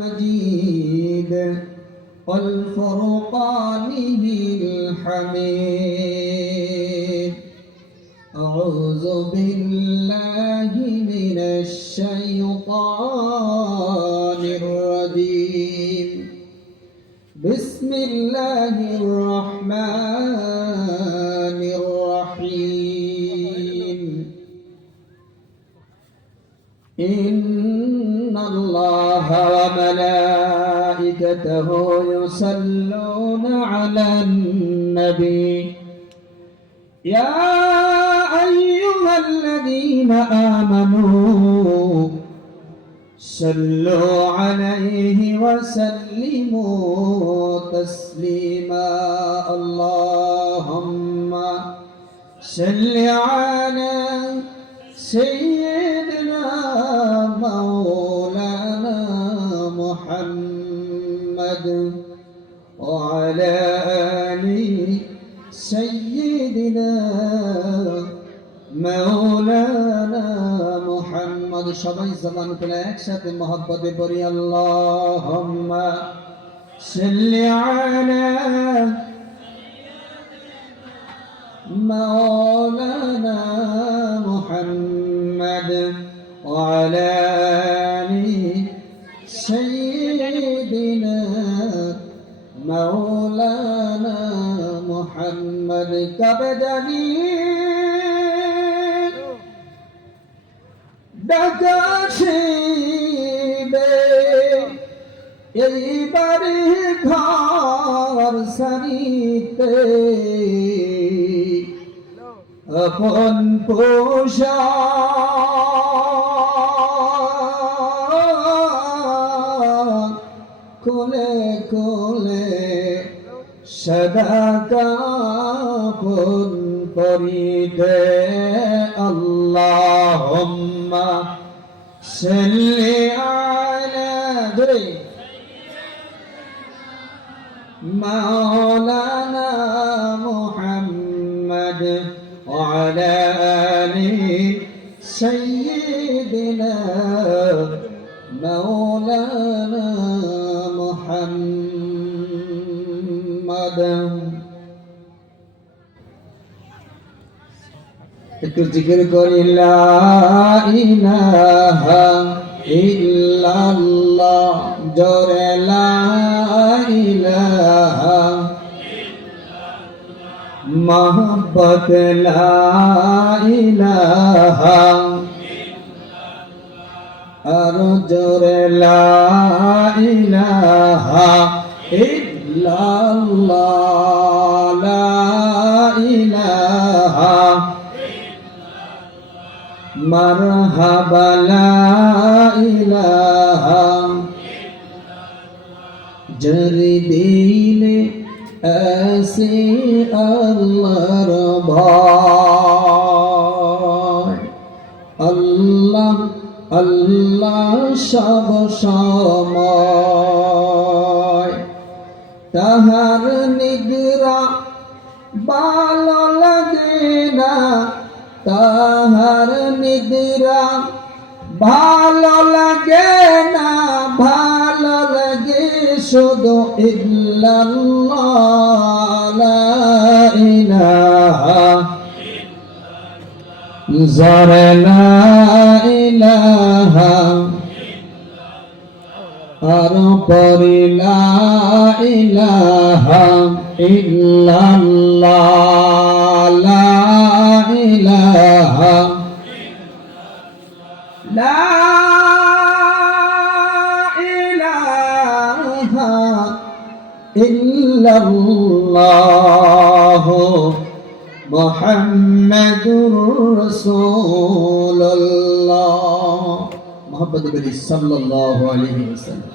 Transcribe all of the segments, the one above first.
المجيد والفرقان الحميد. أعوذ بالله من الشيطان الرجيم. بسم الله الرحمن الرحيم. إن الله وملائكته يصلون على النبي يا أيها الذين آمنوا صلوا عليه وسلموا تسليما. اللهم صل على سيدنا مولانا محمد وعلى آل سيدنا مولانا محمد. সবাই জবান খুলে একসাথে মহব্বতে পড়ি আল্লাহুম্মা সাল্লি আলা مولانا محمد وعلى آل سيدنا مولانا محمد. كبدني ডাকাশিবে এইবারে ঘর সারিতে আপন পোষা খুলে খুলে সদা কাপন পরিতে. আল্লাহুম্মা সাল্লি আলা মাওলানা মুহাম্মদ وعلى آل سيدنا مولانا محمد. একটু জিকির করি লা ইলাহা ইল্লাল্লাহ জোরে লা ইলাহা মোহাম্মদ লা ইলাহা আর জোরে লা ইলাহা ইল্লাল্লাহ লা ইলাহা মারহাবা লা ইলাহা যারি দিলে ऐसे अल्लाहर भय अल्लाह अल्लाह सब समय ताहार निगरा भालो लागे ना ताहार निगरा ভালো লাগে না ভালো লাগে শুধু ইল্লাল্লাহ লা ইলাহা জরে লা ইলাহা আর পরি লা ইলাহা ইল্লাল্লাহ লা ইলাহা لا إله إلا الله محمد رسول الله محمد النبي صلى الله عليه وسلم.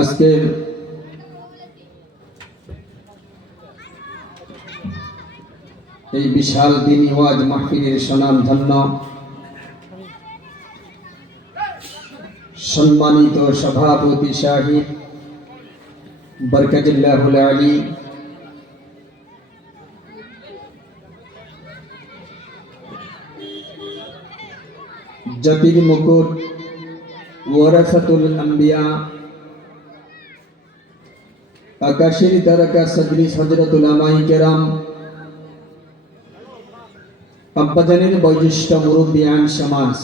আজকের এই বিশাল দিনী ওয়াজ মাহফিলের সুনাম ধন্য সম্মানিত সভাপতি সাহেব বরকতুল্লাহুল আলী, জাতির মুকুট, ওয়ারাসাতুল আম্বিয়া, আকাশের তারকা সদৃশ হযরত উলামায়ে কেরাম, আব্বাজানের বয়োজ্যেষ্ঠ মুরব্বিয়ান সমাজ,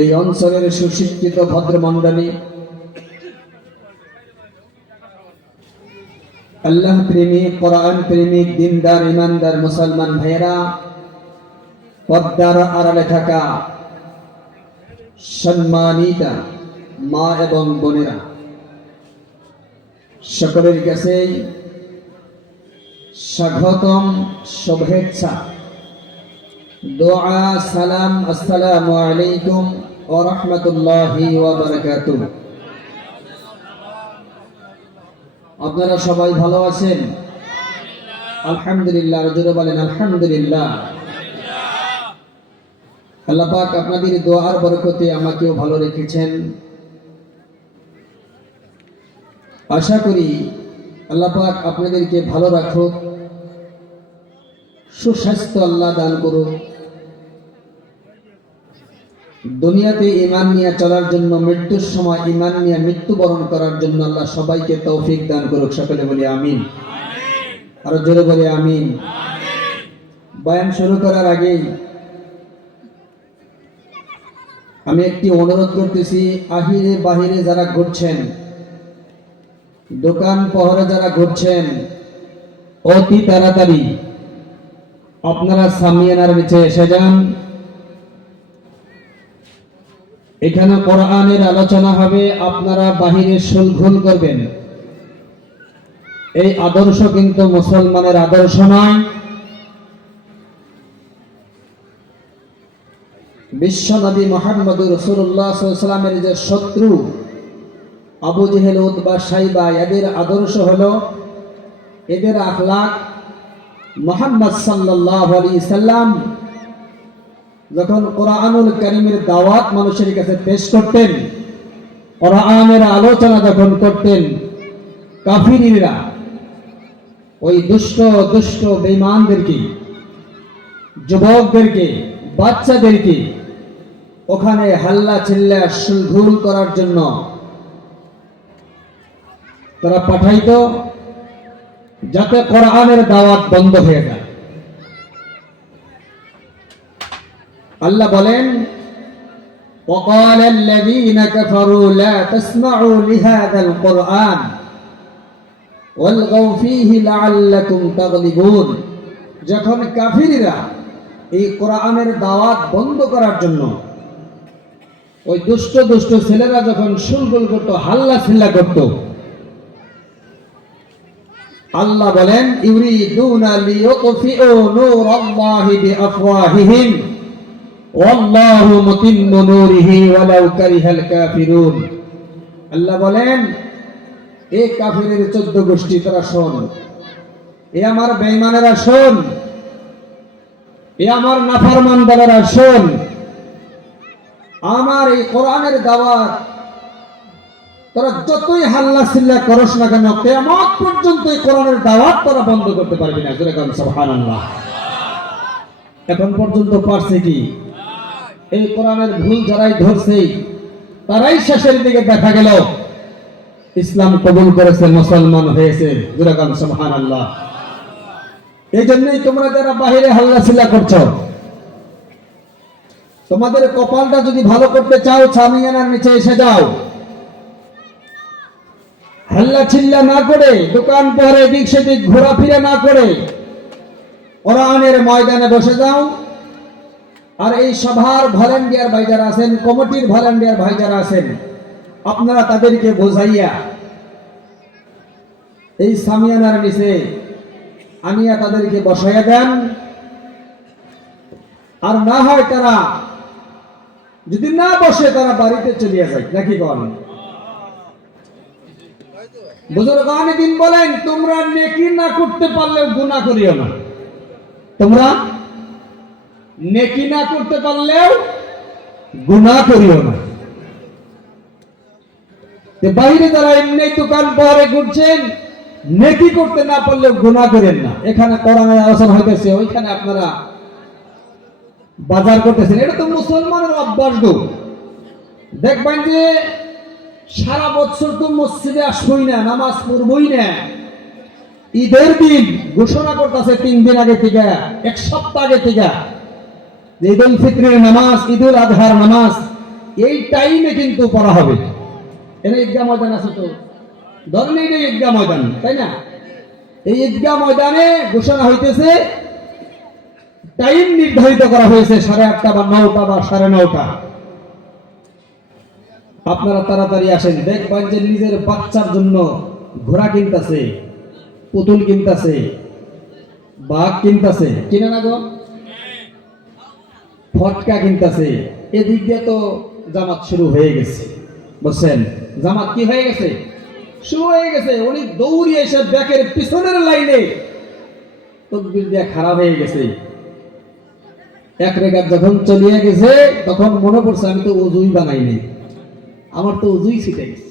এই অঞ্চলের সুশিক্ষিত ভদ্রমণ্ডলী, আল্লাহ প্রেমিক, কোরআন প্রেমিক, দিনদার, ইমানদার মুসলমান ভাইয়েরা, পর্দার আড়ালে থাকা সম্মানিতা মা এবং বোনেরা, সকলের কাছে স্বাগতম, শুভেচ্ছা, দোয়া, সালাম। আসসালামু আলাইকুম ওয়া রাহমাতুল্লাহি ওয়া বারাকাতুহু। আপনারা সবাই ভালো আছেন? আলহামদুলিল্লাহ। জোরে বলেন আলহামদুলিল্লাহ। আল্লাহ পাক আপনাদের দোয়ার বরকতে আমাকেও ভালো রেখেছেন। আশা করি আল্লাহ পাক আপনাদেরকে ভালো রাখুক, সুস্বাস্থ্য আল্লাহ দান করুক, দুনিয়াতে ঈমান নিয়ে চলার জন্য, মৃত্যুর সময় ঈমান নিয়ে মৃত্যুবরণ করার জন্য আল্লাহ সবাইকে তৌফিক দান করুক। সকলে বলি আমিন। আরো জোরে বলি আমিন। বয়ান শুরু করার আগে আমি একটি অনুরোধ করতেছি, আহিরে বাহিরে যারা ঘুরছেন, দোকান পহরে যারা ঘুরছেন, অতি তাড়াতাড়ি আপনারা সামিয়ানার নিচে এসে যান। এখানে কোরআনের আলোচনা হবে, আপনারা বাহিরে শুলঘুল করবেন। এই আদর্শ কিন্তু মুসলমানের আদর্শ নয়। বিশ্বনবী মুহাম্মদুর রাসূলুল্লাহ সাল্লাল্লাহু আলাইহি ওয়াসাল্লামের যে শত্রু আবু জেহেল, উতবা, শাইবা, এদের আদর্শ হলো, এদের আখলাক। মুহাম্মদ সাল্লাল্লাহু আলাইহি সাল্লাম যখন কোরআনুল কারীমের দাওয়াত মানুষের কাছে পেশ করতেন, কোরআনের আলোচনা যখন করতেন, কাফিররা ওই দুষ্ট দুষ্ট বেঈমানদেরকে, যুবকদেরকে, বাচ্চাদেরকে ওখানে হাল্লা চিল্লা শুলঘুল করার জন্য তারা পাঠাইতো, যাতে কোরআনের দাওয়াত বন্ধ হয়ে যায়। আল্লাহ বলেন, وقال الذين كفروا لا تسمعوا لهذا القرآن والغوا فيه لعلكم تغلبون। যখন কাফিররা এই কোরআনের দাওয়াত বন্ধ করার জন্য, ওই দুষ্ট দুষ্ট ছেলেরা যখন শুলঘুল করত, হাল্লা চিল্লা করত, আল্লাহ বলেন, ইউরিদুনা লিয়ুতফিউ নূরাল্লাহি বিআফওয়াহিহিম ওয়াল্লাহু মুতিম্মু নূরিহি ওয়ালাউ কারিহাল কাফিরুন। আল্লাহ বলেন, এই কাফিরের 14 গোষ্ঠী, তারা শোন, এ আমার বেঈমানেরা শোন, এ আমার নাফরমান বান্দারা শোন, আমার এই কোরআনের দাওয়াত তোরা যতই হাল্লা চিল্লা করস না কেন, কিয়ামত পর্যন্ত এই কোরআনের দাওয়াত তোরা বন্ধ করতে পারবি না। জোরে বলেন সুবহানাল্লাহ। এখন পর্যন্ত পারছে কি? এই কোরআনের ভুল যারাই ধরছে, তারাই শেষের দিকে দেখা গেল ইসলাম কবুল করেছে, মুসলমান হয়েছে। জোরে বলেন সুবহানাল্লাহ। এই জন্যই তোমরা যারা বাহিরে হাল্লা চিল্লা করছো, তোমাদের কপালটা যদি ভালো করতে চাও, সামিয়ানার নিচে এসে যাও, হাল্লা চিল্লা না করে, দোকান পরে দিক সেদিক ঘোরাফেরা না করে কোরআনের ময়দানে বসে যাও। আর এই সভার ভলান্টিয়ার ভাই যারা আছেন, কমিটির ভলান্টিয়ার ভাই যারা আছেন, আপনারা তাদেরকে বোঝাইয়া এই সামিয়ানার নিচে আনিয়া তাদেরকে বসাইয়া দেন। আর না হয় তারা যদি না বসে, তারা বাড়িতে চলিয়া যায়, নাকি বলেন? বুজুর্গান দিন বলেন, তোমরা নেকি না করতে পারলেও গুনাহ করিও না। তোমরা নেকি না করতে পারলেও গুনাহ করিও না। বাইরে যারা এমনি দোকান পরে ঘুরছেন, নেকি করতে না পারলেও গুনাহ করেন না। এখানে কোরআনের আলোচনা হইতেছে, ওইখানে আপনারা বাজার করতেছেন। এটা তো মুসলমানের অভ্যাস গো। দেখবেন যে সারা বছর তো মসজিদে আসবই না, নামাজ পড়বই না, ঈদের দিন ঘোষণা করতেছে 3 দিন আগে থেকে, 1 সপ্তাহ আগে থেকে, ঈদ উল ফিতরের নামাজ, ঈদ উল আজহার নামাজ এই টাইমে কিন্তু পড়া হবে। এর ঈদগাহ ময়দান আছে তো, ধরেন এই ঈদগাহ ময়দান, তাই না? এই ঈদগাহ ময়দানে ঘোষণা হইতেছে, টাইম নির্ধারিত করা হয়েছে 8:30 বা 9টা বা 9:30। আপনারা তাড়াতাড়ি আসেন। দেখবেন যে নিজের বাচ্চার জন্য ঘোড়া কিনতেছে, পুতুল কিনতেছে, বাঘ কিনতেছে, কিনে না গো, ফটকা কিনতেছে। এদিক দিয়ে তো জামাত শুরু হয়ে গেছে, বুঝছেন? জামাত কি হয়ে গেছে? শুরু হয়ে গেছে। উনি দৌড়িয়ে এসে ব্যাকের পিছনের লাইনে তাকবীর দিয়ে খারাপ হয়ে গেছে। এক রেখাত যখন চলিয়ে গেছে, তখন মনে পড়ছে আমি তো ওযুই বানাইনি, আমার তো ওযুই ছিটে গেছে,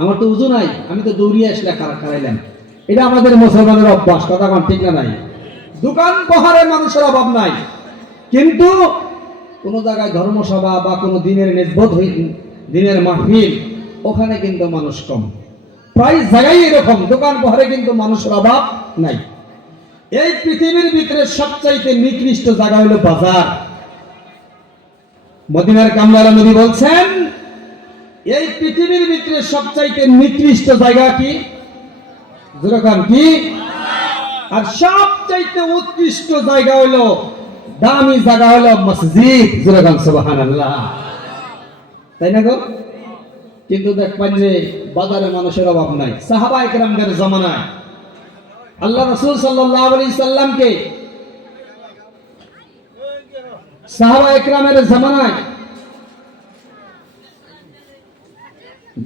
আমার তো ওযু নাই, আমি তো দৌড়িয়ে আসলে খারাইলাম। এটা আমাদের মুসলমানের অভ্যাস, কথা কোন ঠিক না? নাই দোকান পাহাড়ে মানুষের অভাব নাই, কিন্তু কোন জায়গায় ধর্মসভা বা কোন দিনের নিসবত দিনের মাহফিল, ওখানে কিন্তু মানুষ কম। প্রায় জায়গায় এরকম, দোকান পাহাড়ে কিন্তু মানুষের অভাব নাই। এই পৃথিবীর ভিতরে সবচাইতে নিকৃষ্ট জায়গা হলো বাজার। মদিনার কামলার নবী বলছেন, এই পৃথিবীর ভিতরে সবচাইতে নিকৃষ্ট জায়গা কি? যেরকম কি? আর সবচাইতে উৎকৃষ্ট জায়গা হলো, দামি জায়গা হলো মসজিদ। যেরকম সুবহানাল্লাহ, তাই না গো? কিন্তু দেখবেন যে বাজারে মানুষের অভাব নাই। সাহাবায়ে কেরামদের জামানায় আল্লাহ রাসূল সাল্লাল্লাহু আলাইহি সাল্লামকে, সাহাবায়ে কেরামের জামানায়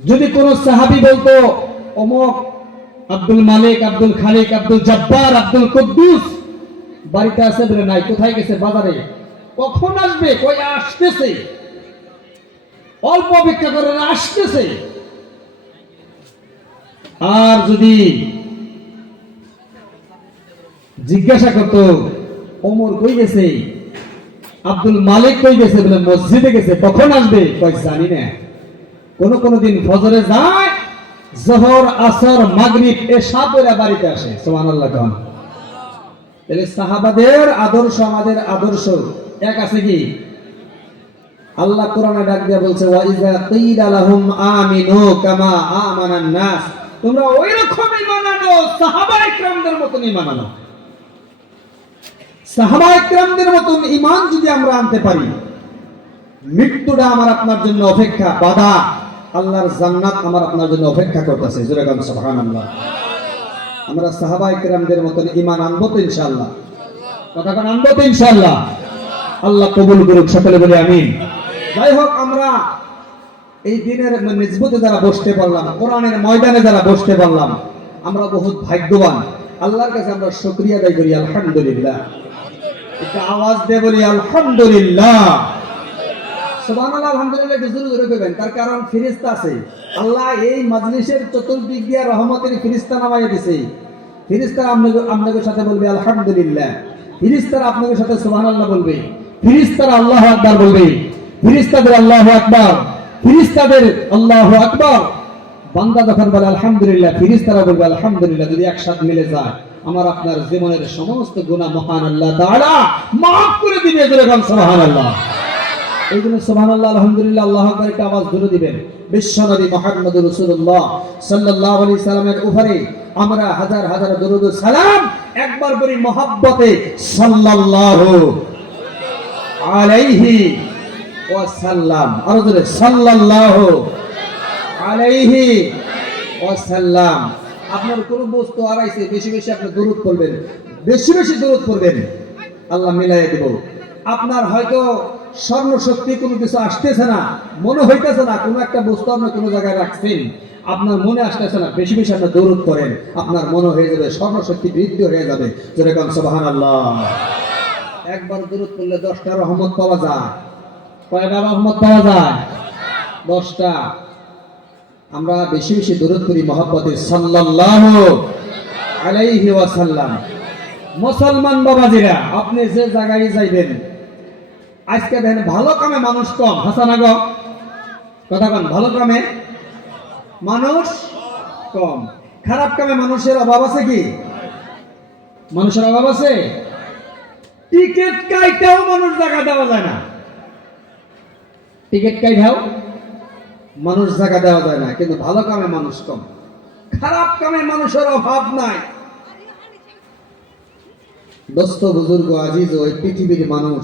যদি কোন সাহাবী বলতো অমুক আব্দুল মালিক, আব্দুল খালিক, আব্দুল জব্বার, আব্দুল কুদ্দুস বাড়িতে আছে, বলে নাই। কোথায় গেছে? বাজারে। কখন আসবে? কই আসতেছে, অল্প অপেক্ষা করে আসতেছে। আর যদি জিজ্ঞাসা করতো ওমর কই গেছে, আব্দুল মালিক কই গেছে, বলে মসজিদে গেছে। কখন আসবে? কই জানি না। কোন দিন ফজরে যায়, যোহর, আসর, মাগরিব, এশা পড়ে বাড়িতে আসে। সুবহানাল্লাহ। কোন এর সাহাবাদের আদর্শ আমাদের আদর্শ এক আছে কি? আল্লাহ কোরআনে ডাক দিয়ে বলছে, ওয়া ইযা কিলা লাহুম আমিনু কামা আমানান নাস, তোমরা ওইরকম ঈমান আনো, সাহাবায়ে কেরামদের মতন ঈমান আনো। সাহাবায়ে কেরামদের মতন ঈমান যদি আমরা আনতে পারি, মৃত্যুটা আমার আপনার জন্য অপেক্ষা, বাধা, আল্লাহর জান্নাত আমার আপনার জন্য অপেক্ষা করতেছে। জোরে বলেন সুবহানাল্লাহ। আমরা সাহাবায়ে কেরামদের মতন ঈমান আনবো তো ইনশাআল্লাহ? কথা কোন আনবো তো ইনশাআল্লাহ? আল্লাহ কবুল করুক, সকলে বলি আমিন। যাই হোক, আমরা এই দিনের নিসবতে যারা বসতে পারলাম, কোরআনের ময়দানে যারা বসতে পারলাম, আমরা বহুত ভাগ্যবান। আল্লাহর কাছে আমরা শুকরিয়া আদায় করি, আলহামদুলিল্লাহ। একটা আওয়াজ দিয়ে বলি আলহামদুলিল্লাহ। সুবহানাল্লাহ, আলহামদুলিল্লাহ একটু জোরে জোরে কইবেন। তার কারণ ফেরেশতা আছে। আল্লাহ এই মাজলিসের চতুর্দিক দিয়ে রহমতের ফেরেশতা নামাইয়া দিয়েছে। ফেরেশতারা আপনাদের সাথে বলবে আলহামদুলিল্লাহ, ফেরেশতারা আপনাদের সাথে সুবহানাল্লাহ বলবে, ফেরেশতারা আল্লাহু আকবার বলবে, ফেরেশতাদের আল্লাহু আকবার, ফেরেশতাদের আল্লাহু আকবার। বান্দা যখন বলে আলহামদুলিল্লাহ, ফেরেশতারা বলবে আলহামদুলিল্লাহ। যদি একসাথে মিলে যায়, আমার আপনার জীবনের সমস্ত গুনাহ মহান আল্লাহ তাআলা মাফ করে দিবে। যেরকম সুবহানাল্লাহ। এই জন্য সুবহানাল্লাহ, আলহামদুলিল্লাহ, আল্লাহু আকবার একটা আওয়াজ জোরে দিবেন। বিশ্বনবী মুহাম্মদুর রাসূলুল্লাহ সাল্লাল্লাহু আলাইহি সাল্লামের উপরে আমরা হাজার হাজার দরুদ ও সালাম একবার করি মহব্বতে, সাল্লাল্লাহু আলাইহি ওয়াসাল্লাম। আরো জোরে, সাল্লাল্লাহু আলাইহি ওয়াসাল্লাম। আপনার কোন বস্তু হারাইছে, বেশি বেশি আপনি দরুদ পড়বেন, বেশি বেশি দরুদ পড়বেন, আল্লাহ মিলাইয়া দেব। আপনার হয়তো স্বর্ণ শক্তি কোনো কিছু আসতেছে না, মনে হইতেছে না, কোনো একটা বস্তু আপনি কোনো জায়গায় রাখছেন, আপনার মনে আসতেছে না, বেশি বেশি আপনি দরুদ করেন, আপনার মনে হয়ে যাবে, স্বর্ণ শক্তি বৃদ্ধি হয়ে যাবে। যেরকম সুবহানাল্লাহ। একবার দরুদ পড়লে 10টা রহমত পাওয়া যায়। কয়টা রহমত পাওয়া যায়? 10টা। আমরা বেশি বেশি দরুদ করি মহব্বতে সাল্লাল্লাহু আলাইহি ওয়াসাল্লাম। মুসলমান বাবাজিরা, আপনি যে জায়গায় যাইবেন, আজকে দেখেন ভালো কামে মানুষ কম। হাসান আগ কথা কন, ভালো কামে মানুষ কম, খারাপ কামে মানুষের অভাব আছে কি? মানুষের অভাব আছে? টিকিট কাইটাও মানুষ জায়গা দেওয়া যায় না। টিকিট কাইটাও মানুষ জায়গা দেওয়া যায় না, কিন্তু ভালো কামে মানুষ কম, খারাপ কামে মানুষের অভাব নাই। দোস্ত বুজুর্গ আজিজ, ওই পৃথিবীর মানুষ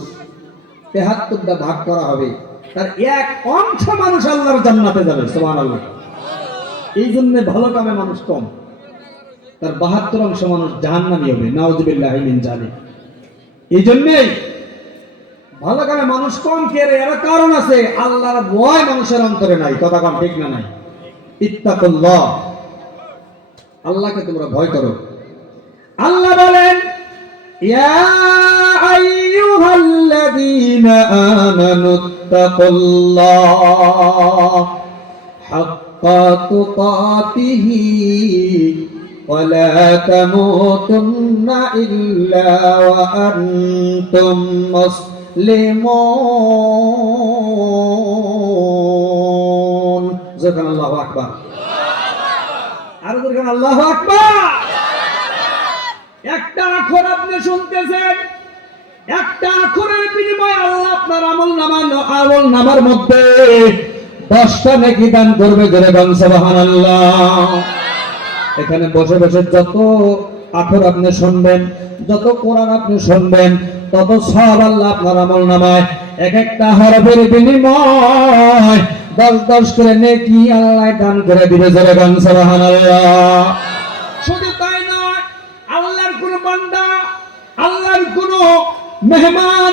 ৭৩টা ভাগ করা হবে, তার এক অংশ মানুষ আল্লাহর জান্নাতে যাবে, সুবহানাল্লাহ। এই জন্য ভালো কামে মানুষ কম, তার ৭২ অংশ মানুষ জাহান্নামী হবে, নাউযুবিল্লাহি মিন যালিক। এই জন্যই ভালো কামে মানুষ কম। কে রে? এর কারণ আছে, আল্লাহর ভয় মানুষের অন্তরে নাই। কথা কম ঠিক না? নাই। ইত্তাকুল্লাহ, আল্লাহকে তোমরা ভয় করো। আল্লাহ বলেন, ইয়া আইয়ুহাল্লাযীনা আমানুত্তাকুল্লাহ হাক্কা তুকাতিহি ওয়া লা তামুতুন্না ইল্লা ওয়া আনতুম মুসলিমুন। সুবহানাল্লাহু আকবার। আর বলেন আল্লাহু আকবার। একটা আখর আপনি শুনতেছেন, একটা আখরের বিনিময়ে আল্লাহ আপনার আমল নামার মধ্যে 10টা নেকি দান করবে। জোরে বলেন সুবহানাল্লাহ। এখানে বসে বসে যত আখর আপনি শুনবেন, যত কোরআন আপনি শুনবেন, তত সব আল্লাহ আপনার আমল নামায় এক একটা হরফের বিনিময় 10 করে নেকি আল্লাহ দান করে দিবে। জোরে বলেন সুবহানাল্লাহ। শুধু তাই নয়, আল্লাহর কোন বান্দা, আল্লাহর কোন মেহমান,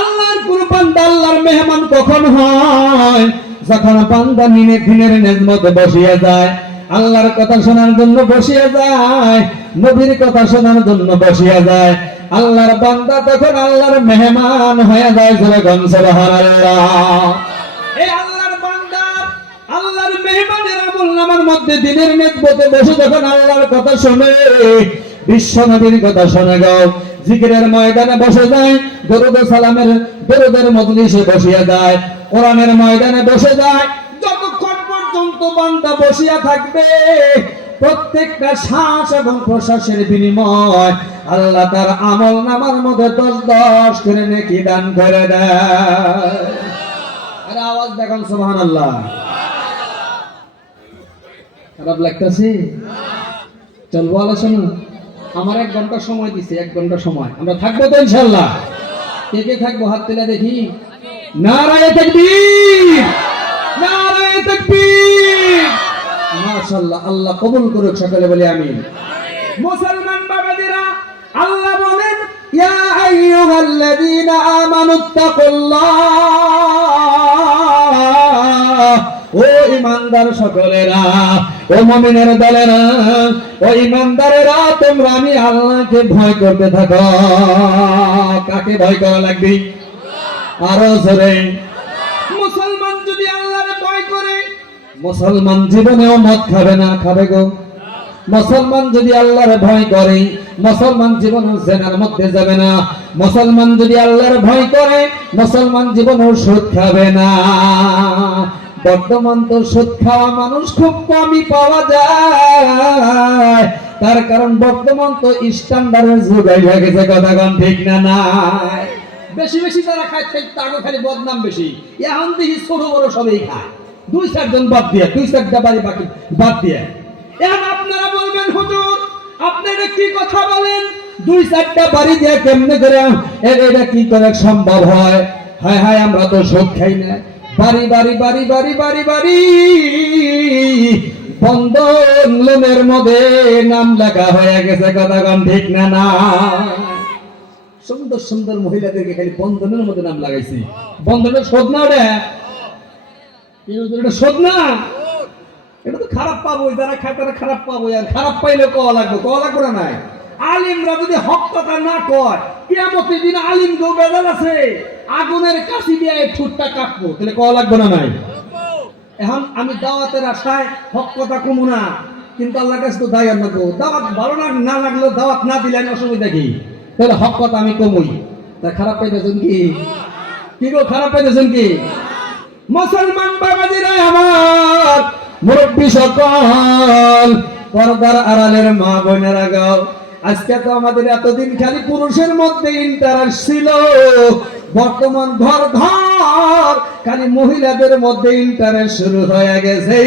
আল্লাহর কোন বান্দা আল্লাহর মেহমান কখন হয়? যখন বান্দা দিনের নেজমতে বসিয়া যায়, আল্লাহর কথা শোনার জন্য বসিয়া যায়, নবীর কথা শোনার জন্য বসিয়া যায়, আল্লাহর বান্দা তখন আল্লাহর মেহমান হয়ে যায়। জোরে বলেন সুবহানাল্লাহ। এই আল্লাহর বান্দা, আল্লাহর মেহমানের আমলনামার মধ্যে দিনের নেজমতে বসে যখন আল্লাহর কথা শুনে, বিশ্ব নবীর কথা শোনে গো, জিকিরের ময়দানে বসে যায়, দরুদ ও সালামের দরুদের মজলিসে বসিয়া যায়, কোরআনের ময়দানে বসে যায়, যতক্ষণ পর্যন্ত বান্দা বসিয়া থাকবে, প্রত্যেকটা শ্বাস এবং প্রশ্বাসের বিনিময় আল্লাহ তার আমল নামার মধ্যে 10 করে নেকি দান করে দেয়। আরে আওয়াজ দেখুন, সুবহানাল্লাহ। খারাপ লাগতেছে? চলবো আলোচনা? আমার 1 ঘন্টা সময় দিছে, 1 ঘন্টা সময়। আমরা থাকবো তো ইনশাআল্লাহ? কে কে থাকবো? হাত তুলে দেখি। নারায়ে তাকবীর, নারায়ে তাকবীর। মাশাআল্লাহ, আল্লাহ কবুল করুক, সকলে বলি আমিন। মুসলমান বাবাদিরা, আল্লাহ বলেন, ইয়া আইয়ুহাল্লাযীনা আমানুত্তাকুল্লাহ। ও ঈমানদার সকলেরা, ও মুমিনের দলেরা, ও ঈমানদারেরা, তোমরা আমি আল্লাহকে ভয় করতে থাকো। কাকে ভয় করা লাগবে? আরো জোরে। মুসলমান যদি আল্লাহকে ভয় করে, মুসলমান জীবনেও মদ খাবে না। খাবে গো? মুসলমান যদি আল্লাহর ভয় করে, মুসলমান জীবনেও জিনার মধ্যে যাবে না। মুসলমান যদি আল্লাহর ভয় করে, মুসলমান জীবনেও সুদ খাবে না। বর্তমান তো সুদ খাওয়া মানুষ খুব কমই পাওয়া যায়, তার কারণ বর্তমান তো স্ট্যান্ডার্ডের যুগ হয়ে গেছে। কথা কোন ঠিক না? নাই। বেশি বেশি যারা খায় তাকে খালি বদনাম বেশি। এখন দেখি ছোট বড় সবাই খায়, 2-4 জন বাদ দিয়ে, 2-4টা বাড়ি বাকি বাদ দিয়ে। এখন আপনারা বলবেন, হুজুর আপনারা কি কথা বলেন? 2-4টা বাড়ি দিয়ে কেমনে করে এটা কি করে সম্ভব হয়? হায় হায়, আমরা তো সুদ খাই না। বাড়ি বাড়ি বাড়ি বাড়ি বাড়ি বাড়ি বন্ধন লোনের মধ্যে নাম লেখা হয়ে গেছে। কথা কোন ঠিক না? না। সুন্দর সুন্দর মহিলাদেরকে খালি বন্ধনের মধ্যে নাম লাগাইছি। বন্ধনের শোধ না? এটা শোধ না, এটা তো খারাপ পাবো। যারা খায় তারা খারাপ পাবো। আর খারাপ পাইলে কওয়া লাগবে, কওয়া লাগবে না? নাই। আলিমরা যদি হক কথা না কয়, কিয়ামতের দিন আলিম কেউ বেজাল আছে, আগুনের কাছি দিয়ে ঠুটটা কাটবো, তাহলে কওয়া লাগবে না? নাই। এখন আমি দাওয়াতের আশায় হক কথা কমু না, কিন্তু আল্লাহ কাছে তো দায় না গো, দাওয়াত ভালো না লাগলো দাওয়াত না দিলে অসুবিধা কি? তাহলে হক কথা আমি কমুই। তা খারাপ পাইতেছেন কি? কি গো খারাপ পাইতেছেন কি? মুসলমান বাবাজিরা আমার, মুরব্বী সকল, পর্দার আড়ালের মা বোনেরা গাও, আজকে তো আমাদের এতদিন খালি পুরুষের মধ্যে ইন্টারেস্ট ছিল, বর্তমান ঘর ঘর খালি মহিলাদের মধ্যে ইন্টারেস্ট শুরু হয়ে গেছে,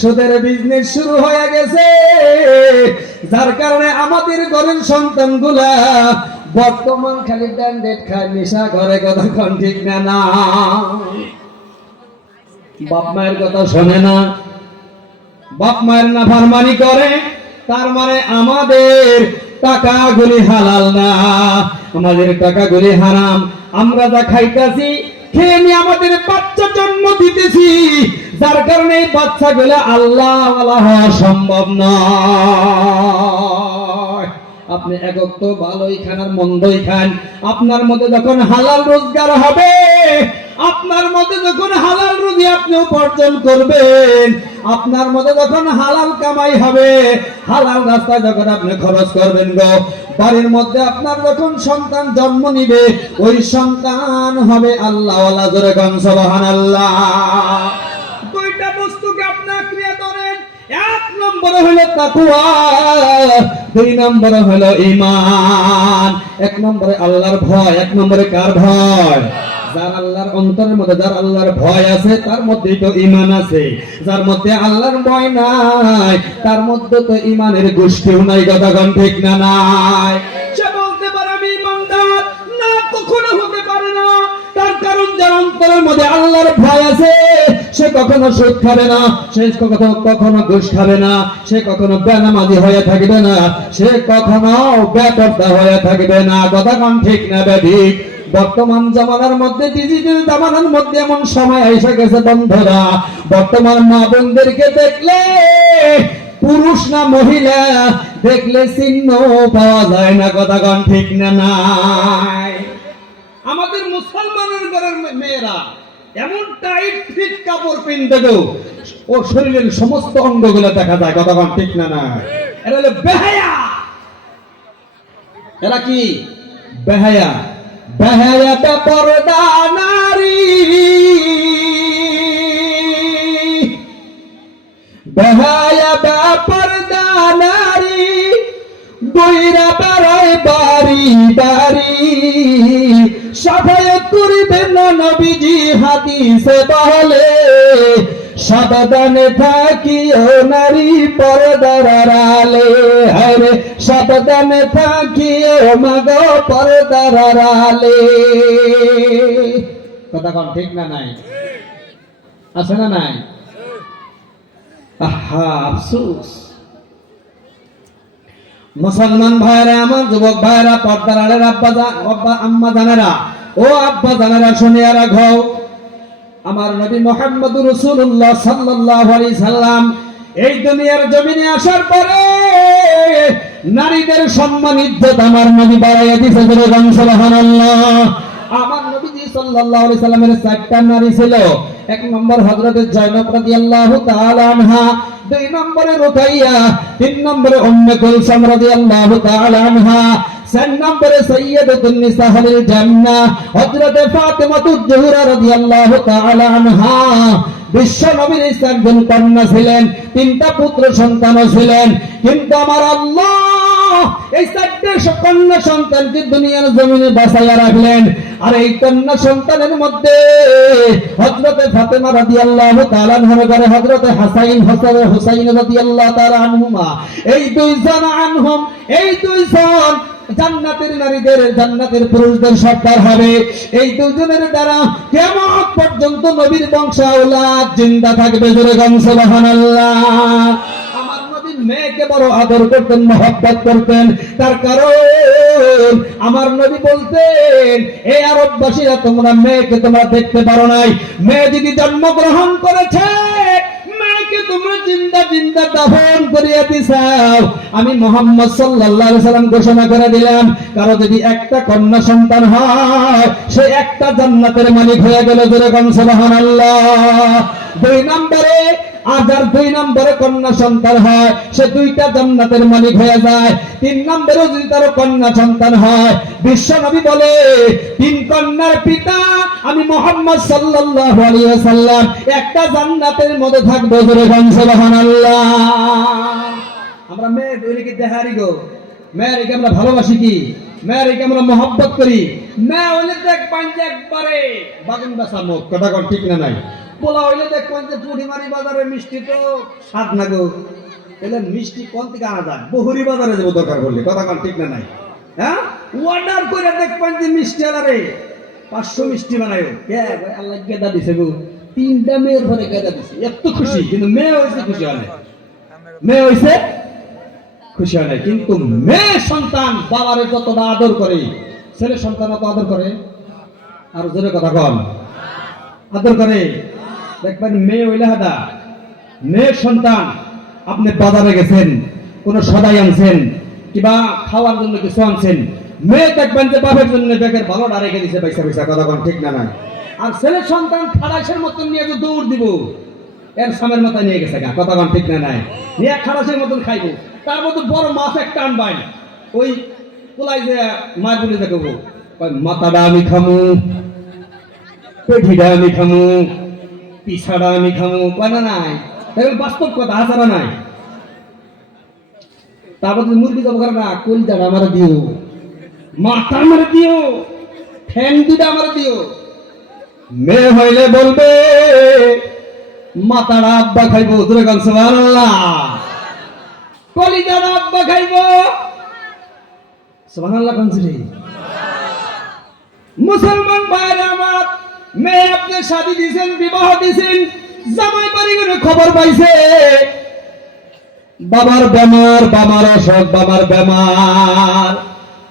সুদের বিজনেস শুরু হয়ে গেছে, যার কারণে আমাদের ঘরের সন্তানগুলা বর্তমান খালি ব্যান্ডেড খায়, নেশা ঘরে, কথা কোন ঠিক না? না, বাপ মায়ের কথা শোনে না, বাপ মায়ের নাফরমানি করে, তার মানে আমাদের টাকাগুলি হালাল না, আমাদের টাকাগুলি হারাম। আমরা যা খাইতেছি খেয়ে নিয়ে আমাদের বাচ্চা জন্ম দিতেছি, যার কারণে এই বাচ্চাগুলো আল্লাহ ওয়ালা হওয়া সম্ভব নয়। আপনি একক তো ভালোই খান আর মন্দই খান, আপনার মধ্যে যখন হালাল রোজগার হবে, আপনার মধ্যে যখন হালাল রুজি আপনি উপার্জন করবেন, আপনার মধ্যে যখন হালাল কামাই হবে, হালাল রাস্তায় যখন আপনি খরচ করবেন গো, বাড়ির মধ্যে আপনার যখন সন্তান জন্ম নিবে, ওই সন্তান হবে আল্লাহ ওয়ালা। জোরে কোন সুবহানাল্লাহ। দুইটা বস্তুকে আপনি ক্রিয়া করেন, এক নম্বরে হলো তাকওয়া, দুই নম্বরে হলো ঈমান। এক নম্বরে আল্লাহর ভয়, এক নম্বরে কার ভয়? যার আল্লাহর অন্তরের মধ্যে, যার আল্লাহর ভয় আছে তার মধ্যেই তো ঈমান আছে, যার মধ্যে আল্লাহর ভয় নাই তার মধ্যে তো ঈমানের গোষ্ঠীও নাই, কথা কোন ঠিক না? নাই। সে বলতে পারে আমি ঈমানদার, না, কখনো হতে পারে না। তার কারণ যার অন্তরের মধ্যে আল্লাহর ভয় আছে, সে কখনো সুদ খাবে না, সে কখনো ঘুষ খাবে না, সে কখনো বেনামাজি হয়ে থাকবে না, সে কখনো বেপরদা হয়ে থাকবে না, কথা কোন ঠিক না বেঠিক? বর্তমান জামানার মধ্যে, ডিজিটাল জামানার মধ্যে এমন সময় এসে গেছে বন্ধুরা, বর্তমান মা বোনদেরকে দেখলে, পুরুষ না মহিলা দেখলে চিহ্ন পাওয়া যায় না, কথা কোন ঠিক না? নাই। আমাদের মুসলমানের ঘরের মেয়েরা এমন টাইট ফিট কাপড় পিনতে গো, ও শরীরের সমস্ত অঙ্গগুলো দেখা যায়, কথা কোন ঠিক না? নাই। এরা হলো বেহায়া। এরা কি? বেহায়া। বেহায়া বেপরদা নারী, বেহায়া বেপরদা নারী, বইরা বেড়ায় বাড়ি বাড়ি, সাফায়াত করিবেন না নবীজি হাদিসে বলে, সাবধানে থাকিও নারী পর্দার আড়ালে, হরে সাবধানে থাকিও মাগো পর্দার আড়ালে, কথা কোন ঠিক না? নাই। আছে না? নাই। আহা আফসোস। মুসলমান ভাইরা আমার, যুবক ভাইরা, পর্দার আড়ালের আব্বা আম্মা জানেরা, ও আব্বা জানেরা, শুনিয়া রাখো, আমার নবী মুহাম্মদুর রাসূলুল্লাহ সাল্লাল্লাহু আলাইহি সাল্লাম এই দুনিয়ার জমিনে আসার পরে নারীদের সম্মান ইজ্জত আমার নবী বাড়াইয়া দিয়েছে। সুবহানাল্লাহ। আমার নবীজি সাল্লাল্লাহু আলাইহি সাল্লামের চারটা নারী ছিল। এক নম্বর হযরত জয়নব রাদিয়াল্লাহু তাআলা আনহা, দুই নম্বরে রুকাইয়া, তিন নম্বরে উম্মে কুলসুম রাদিয়াল্লাহু তাআলা আনহা, চার নম্বরে সাইয়্যিদাতুন নিসাইল জান্নাহ হযরত ফাতেমাতুজ জোহরা রাদিয়াল্লাহু তাআলা আনহা। বিশ্ব নবীর চারজন কন্যা ছিলেন, তিনটা পুত্র সন্তানও ছিলেন, কিন্তু আমার আল্লাহ এই চারটে কন্যা সন্তানকে দুনিয়ার জমিনে বাঁচাইয়া রাখলেন। আর এই কন্যা সন্তানের মধ্যে হযরতে ফাতেমা রাদিয়াল্লাহু তাআলা আনহার ঘরে হযরতে হুসাইন রাদিয়াল্লাহু তাআলা আনহুমা, এই দুইজন জান্নাতের নারীদের, জান্নাতের পুরুষদের সর্দার হবে। এই দুজনের দ্বারা কিয়ামত পর্যন্ত নবীর বংশাওলাদ জিন্দা থাকবে। জোরে বলুন সুবহানাল্লাহ। আমার নবী মেয়েকে বড় আদর করতেন, মহব্বত করতেন, তার কারণ আমার নবী বলতেন, এই আরববাসীরা তোমরা মেয়েকে তোমরা দেখতে পারো নাই, মেয়ে যদি জন্মগ্রহণ করেছে, মেয়েকে তোমরা জিন্দা জিন্দা দাফন করিয়া দিছাও, আমি মুহাম্মদ সাল্লাল্লাহু আলাইহি সাল্লাম ঘোষণা করে দিলাম, কারো যদি একটা কন্যা সন্তান হয় সে একটা জান্নাতের মালিক হয়ে গেল। জোরে বলুন সুবহানাল্লাহ। 2 নম্বরে আজার 2 নম্বরে কন্যা সন্তান হয় সে 2টা জান্নাতের মালিক হয়ে যায়। 3 নম্বরে যদি তার কন্যা সন্তান হয়, বিশ্ব নবী বলে 3 কন্যার পিতা আমি মুহাম্মদ সাল্লাল্লাহু আলাইহি ওয়াসাল্লাম একটা জান্নাতের মধ্যে থাকবো। জোরে বলুন সুবহানাল্লাহ। আমরা মেয়ে দইকে দেহারি গো, মেয়েকে আমরা ভালোবাসি কি, মেয়েকে আমরা মহব্বত করি। মেয়ে হইলে দেখবেন যে একবারে বাগুন বাসা মুখ, কথা কোন ঠিক না নাই। পোলা হইলে দেখবেন যে পুঁটিমারি বাজারে মিষ্টি তো স্বাদ না গো, এলে মিষ্টি কোন থেকে আনা যায়, বহুরি বাজারে যাবো দরকার পড়লে, কথা কোন ঠিক না নাই। হ্যাঁ, অর্ডার করে দেখবেন যে মিষ্টি আলারে 500 মিষ্টি বানায়, কে আল্লাহ গেদা দিছে গো, 3টা মেয়ের ঘরে গেদা দিছে, এত খুশি। কিন্তু মেয়ে হয়েছে খুশি হয় না, মেয়ে হয়েছে খুশি হয় না। কিন্তু মেয়ে সন্তান বাবারে যতটা আদর করে ছেলে সন্তান অত আদর করে, আর জোরে কথা কম আদর করে। দেখবেন মেয়ে হইলে হাদা, মেয়ের সন্তান আপনি বাজারে গেছেন, কোন সদাই আনছেন কিবা খাওয়ার জন্য কিছু আনছেন, মেয়ে দেখবেন যে বাপের জন্য ব্যাগের ভালোটা রেখে দিছে পয়সা পয়সা, কথা কোন ঠিক না নাই। আর ছেলের সন্তান খালাসের মতন নিয়ে যে দৌড় দিব, এর সামের মাথায় নিয়ে গেছে গা, কথা কোন ঠিক না নাই, নিয়ে খালাসের মতন খাইবো। তার মধ্যে বড় মাছ একটা আনবাই, ওই পোলাই যে মা বলে দেখবো মাথাটা আমি খামু, পেটিটা আমি খামু, পিছাড়া আমি খামু, কয় না নাই, বাস্তব কথা হাজারা নাই। তারপর মুরগি জব করে না, কলিজাটা আমার দিও, মাথা আমার দিও, ঠ্যাং দুটা আমার দিও। মেয়ে হইলে বলবে মাথাটা আব্বা খাইবো, তোরে গান সুবহানাল্লাহ, কলিজাটা আব্বা খাইবো, সুবহানাল্লাহ কানছিলি। মুসলমান ভাইরা আমার, মেয়ে আপনি শাদী দিয়েছেন, বিবাহ দিয়েছেন, জামাই বাড়ি করে খবর পাইছে বাবার বেমার, বাবার অসুখ, বাবার বেমার।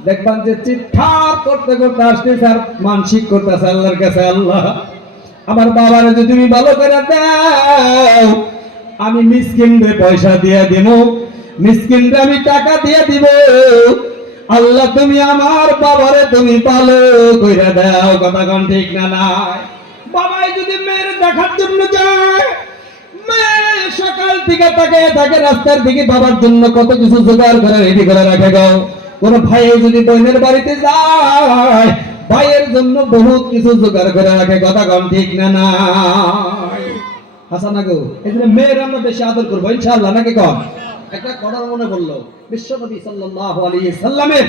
দেখবেন যে চিৎকার করতে করতে আসতেছে আর মানসিক করতেছে আল্লাহর কাছে, আল্লাহ আমার বাবারে যদি তুমি ভালো করে দাও, আমি মিসকিনরে পয়সা দিয়ে দিব, মিসকিনরে আমি টাকা দিয়ে দিব, আল্লাহ তুমি আমার বাবারে তুমি ভালো কইরা দাও, কথা কোন ঠিক না নাই। বাবাই যদি মেয়ের দেখার জন্য যায়, মেয়ে সকাল থেকে থাকে রাস্তার দিকে বাবার জন্য কত কিছু জোগাড় করে রেডি করে রাখে গো। কোন ভাই যদি বোনের বাড়িতে যায়, ভাইয়ের জন্য বহুত কিছু জোগাড় করে রাখে, কথা কোন ঠিক না নাই। হাসান গো, এই জন্য মেয়ের আমরা বেশি আদর করবো ইনশাআল্লাহ, নাকি কম। একটা কথা মনে পড়লো, বিশ্বনবী সাল্লাল্লাহু আলাইহি সাল্লামের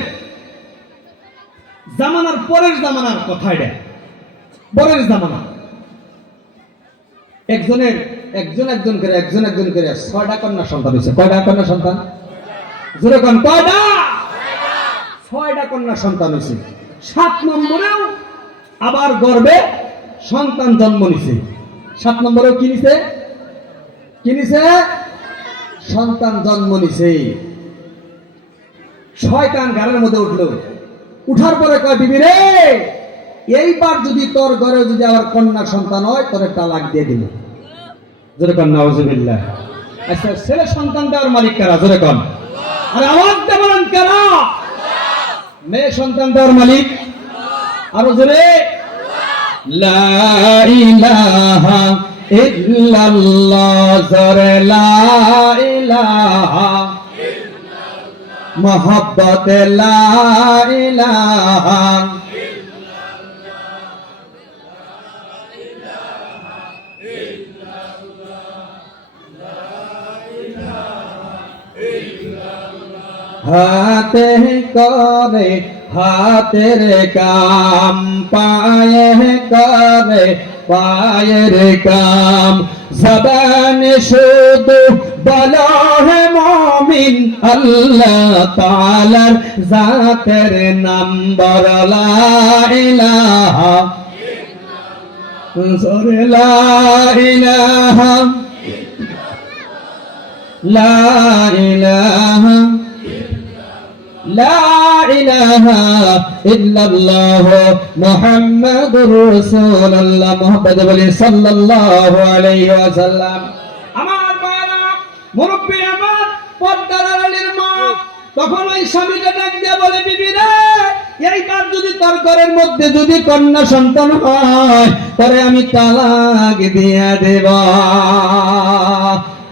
জামানার পরের জামানার কথা, এটা পরের জামানা। একজন করে 6টা কন্যা সন্তান হয়েছে। কয়টা কন্যা সন্তান? জোরে কোন, কয়টা? 6টা কন্যা সন্তান হয়েছে। 7 নম্বরেও আবার গর্ভে সন্তান জন্ম নিছে। 7 নম্বরেও কি নিছে? সন্তান জন্ম নিছে। শয়তান ঘরের মধ্যে উঠলো, উঠার পরে কয় বিবি রে, এইবার যদি তোর ঘরে যদি আবার কন্যা সন্তান হয় তোরে তালাক দিয়ে দিল। জোরে কোন নাউজুবিল্লাহ। আচ্ছা, ছেলে সন্তান দেওয়ার মালিক কারা? জোরে কোন, আরে আওয়াজ দিয়ে বলেন কারা? মেয়ে সন্তান দেওয়ার মালিক আরো জোরে, লা ইলাহা ইল্লাল্লাহ, জোরে লা ইলাহা মোহাব্বত, লা ইলাহা হাতে করে হাতের কাম, পায়ে করে পায়ের কাম, জবান শুধু বলো হে মুমিন আল্লাহ তাআলার জাতের নাম, লা ইলাহা ইল্লাল্লাহ, লা ইলাহা লা ইলাহা লা ইলাহা ইল্লাল্লাহ মুহাম্মাদুর রাসূলুল্লাহ। মুহাম্মদ বলি সাল্লাল্লাহু আলাইহি ওয়াসাল্লাম। আমার মুরব্বী আমার, পর্দার আড়ালের মা, তখন ওই স্বামীকে ডাক দিয়ে বলে, বিবি রে, এইবার যদি তোর ঘরের মধ্যে যদি কন্যা সন্তান হয়, তবে আমি তালাক দিয়ে দেব।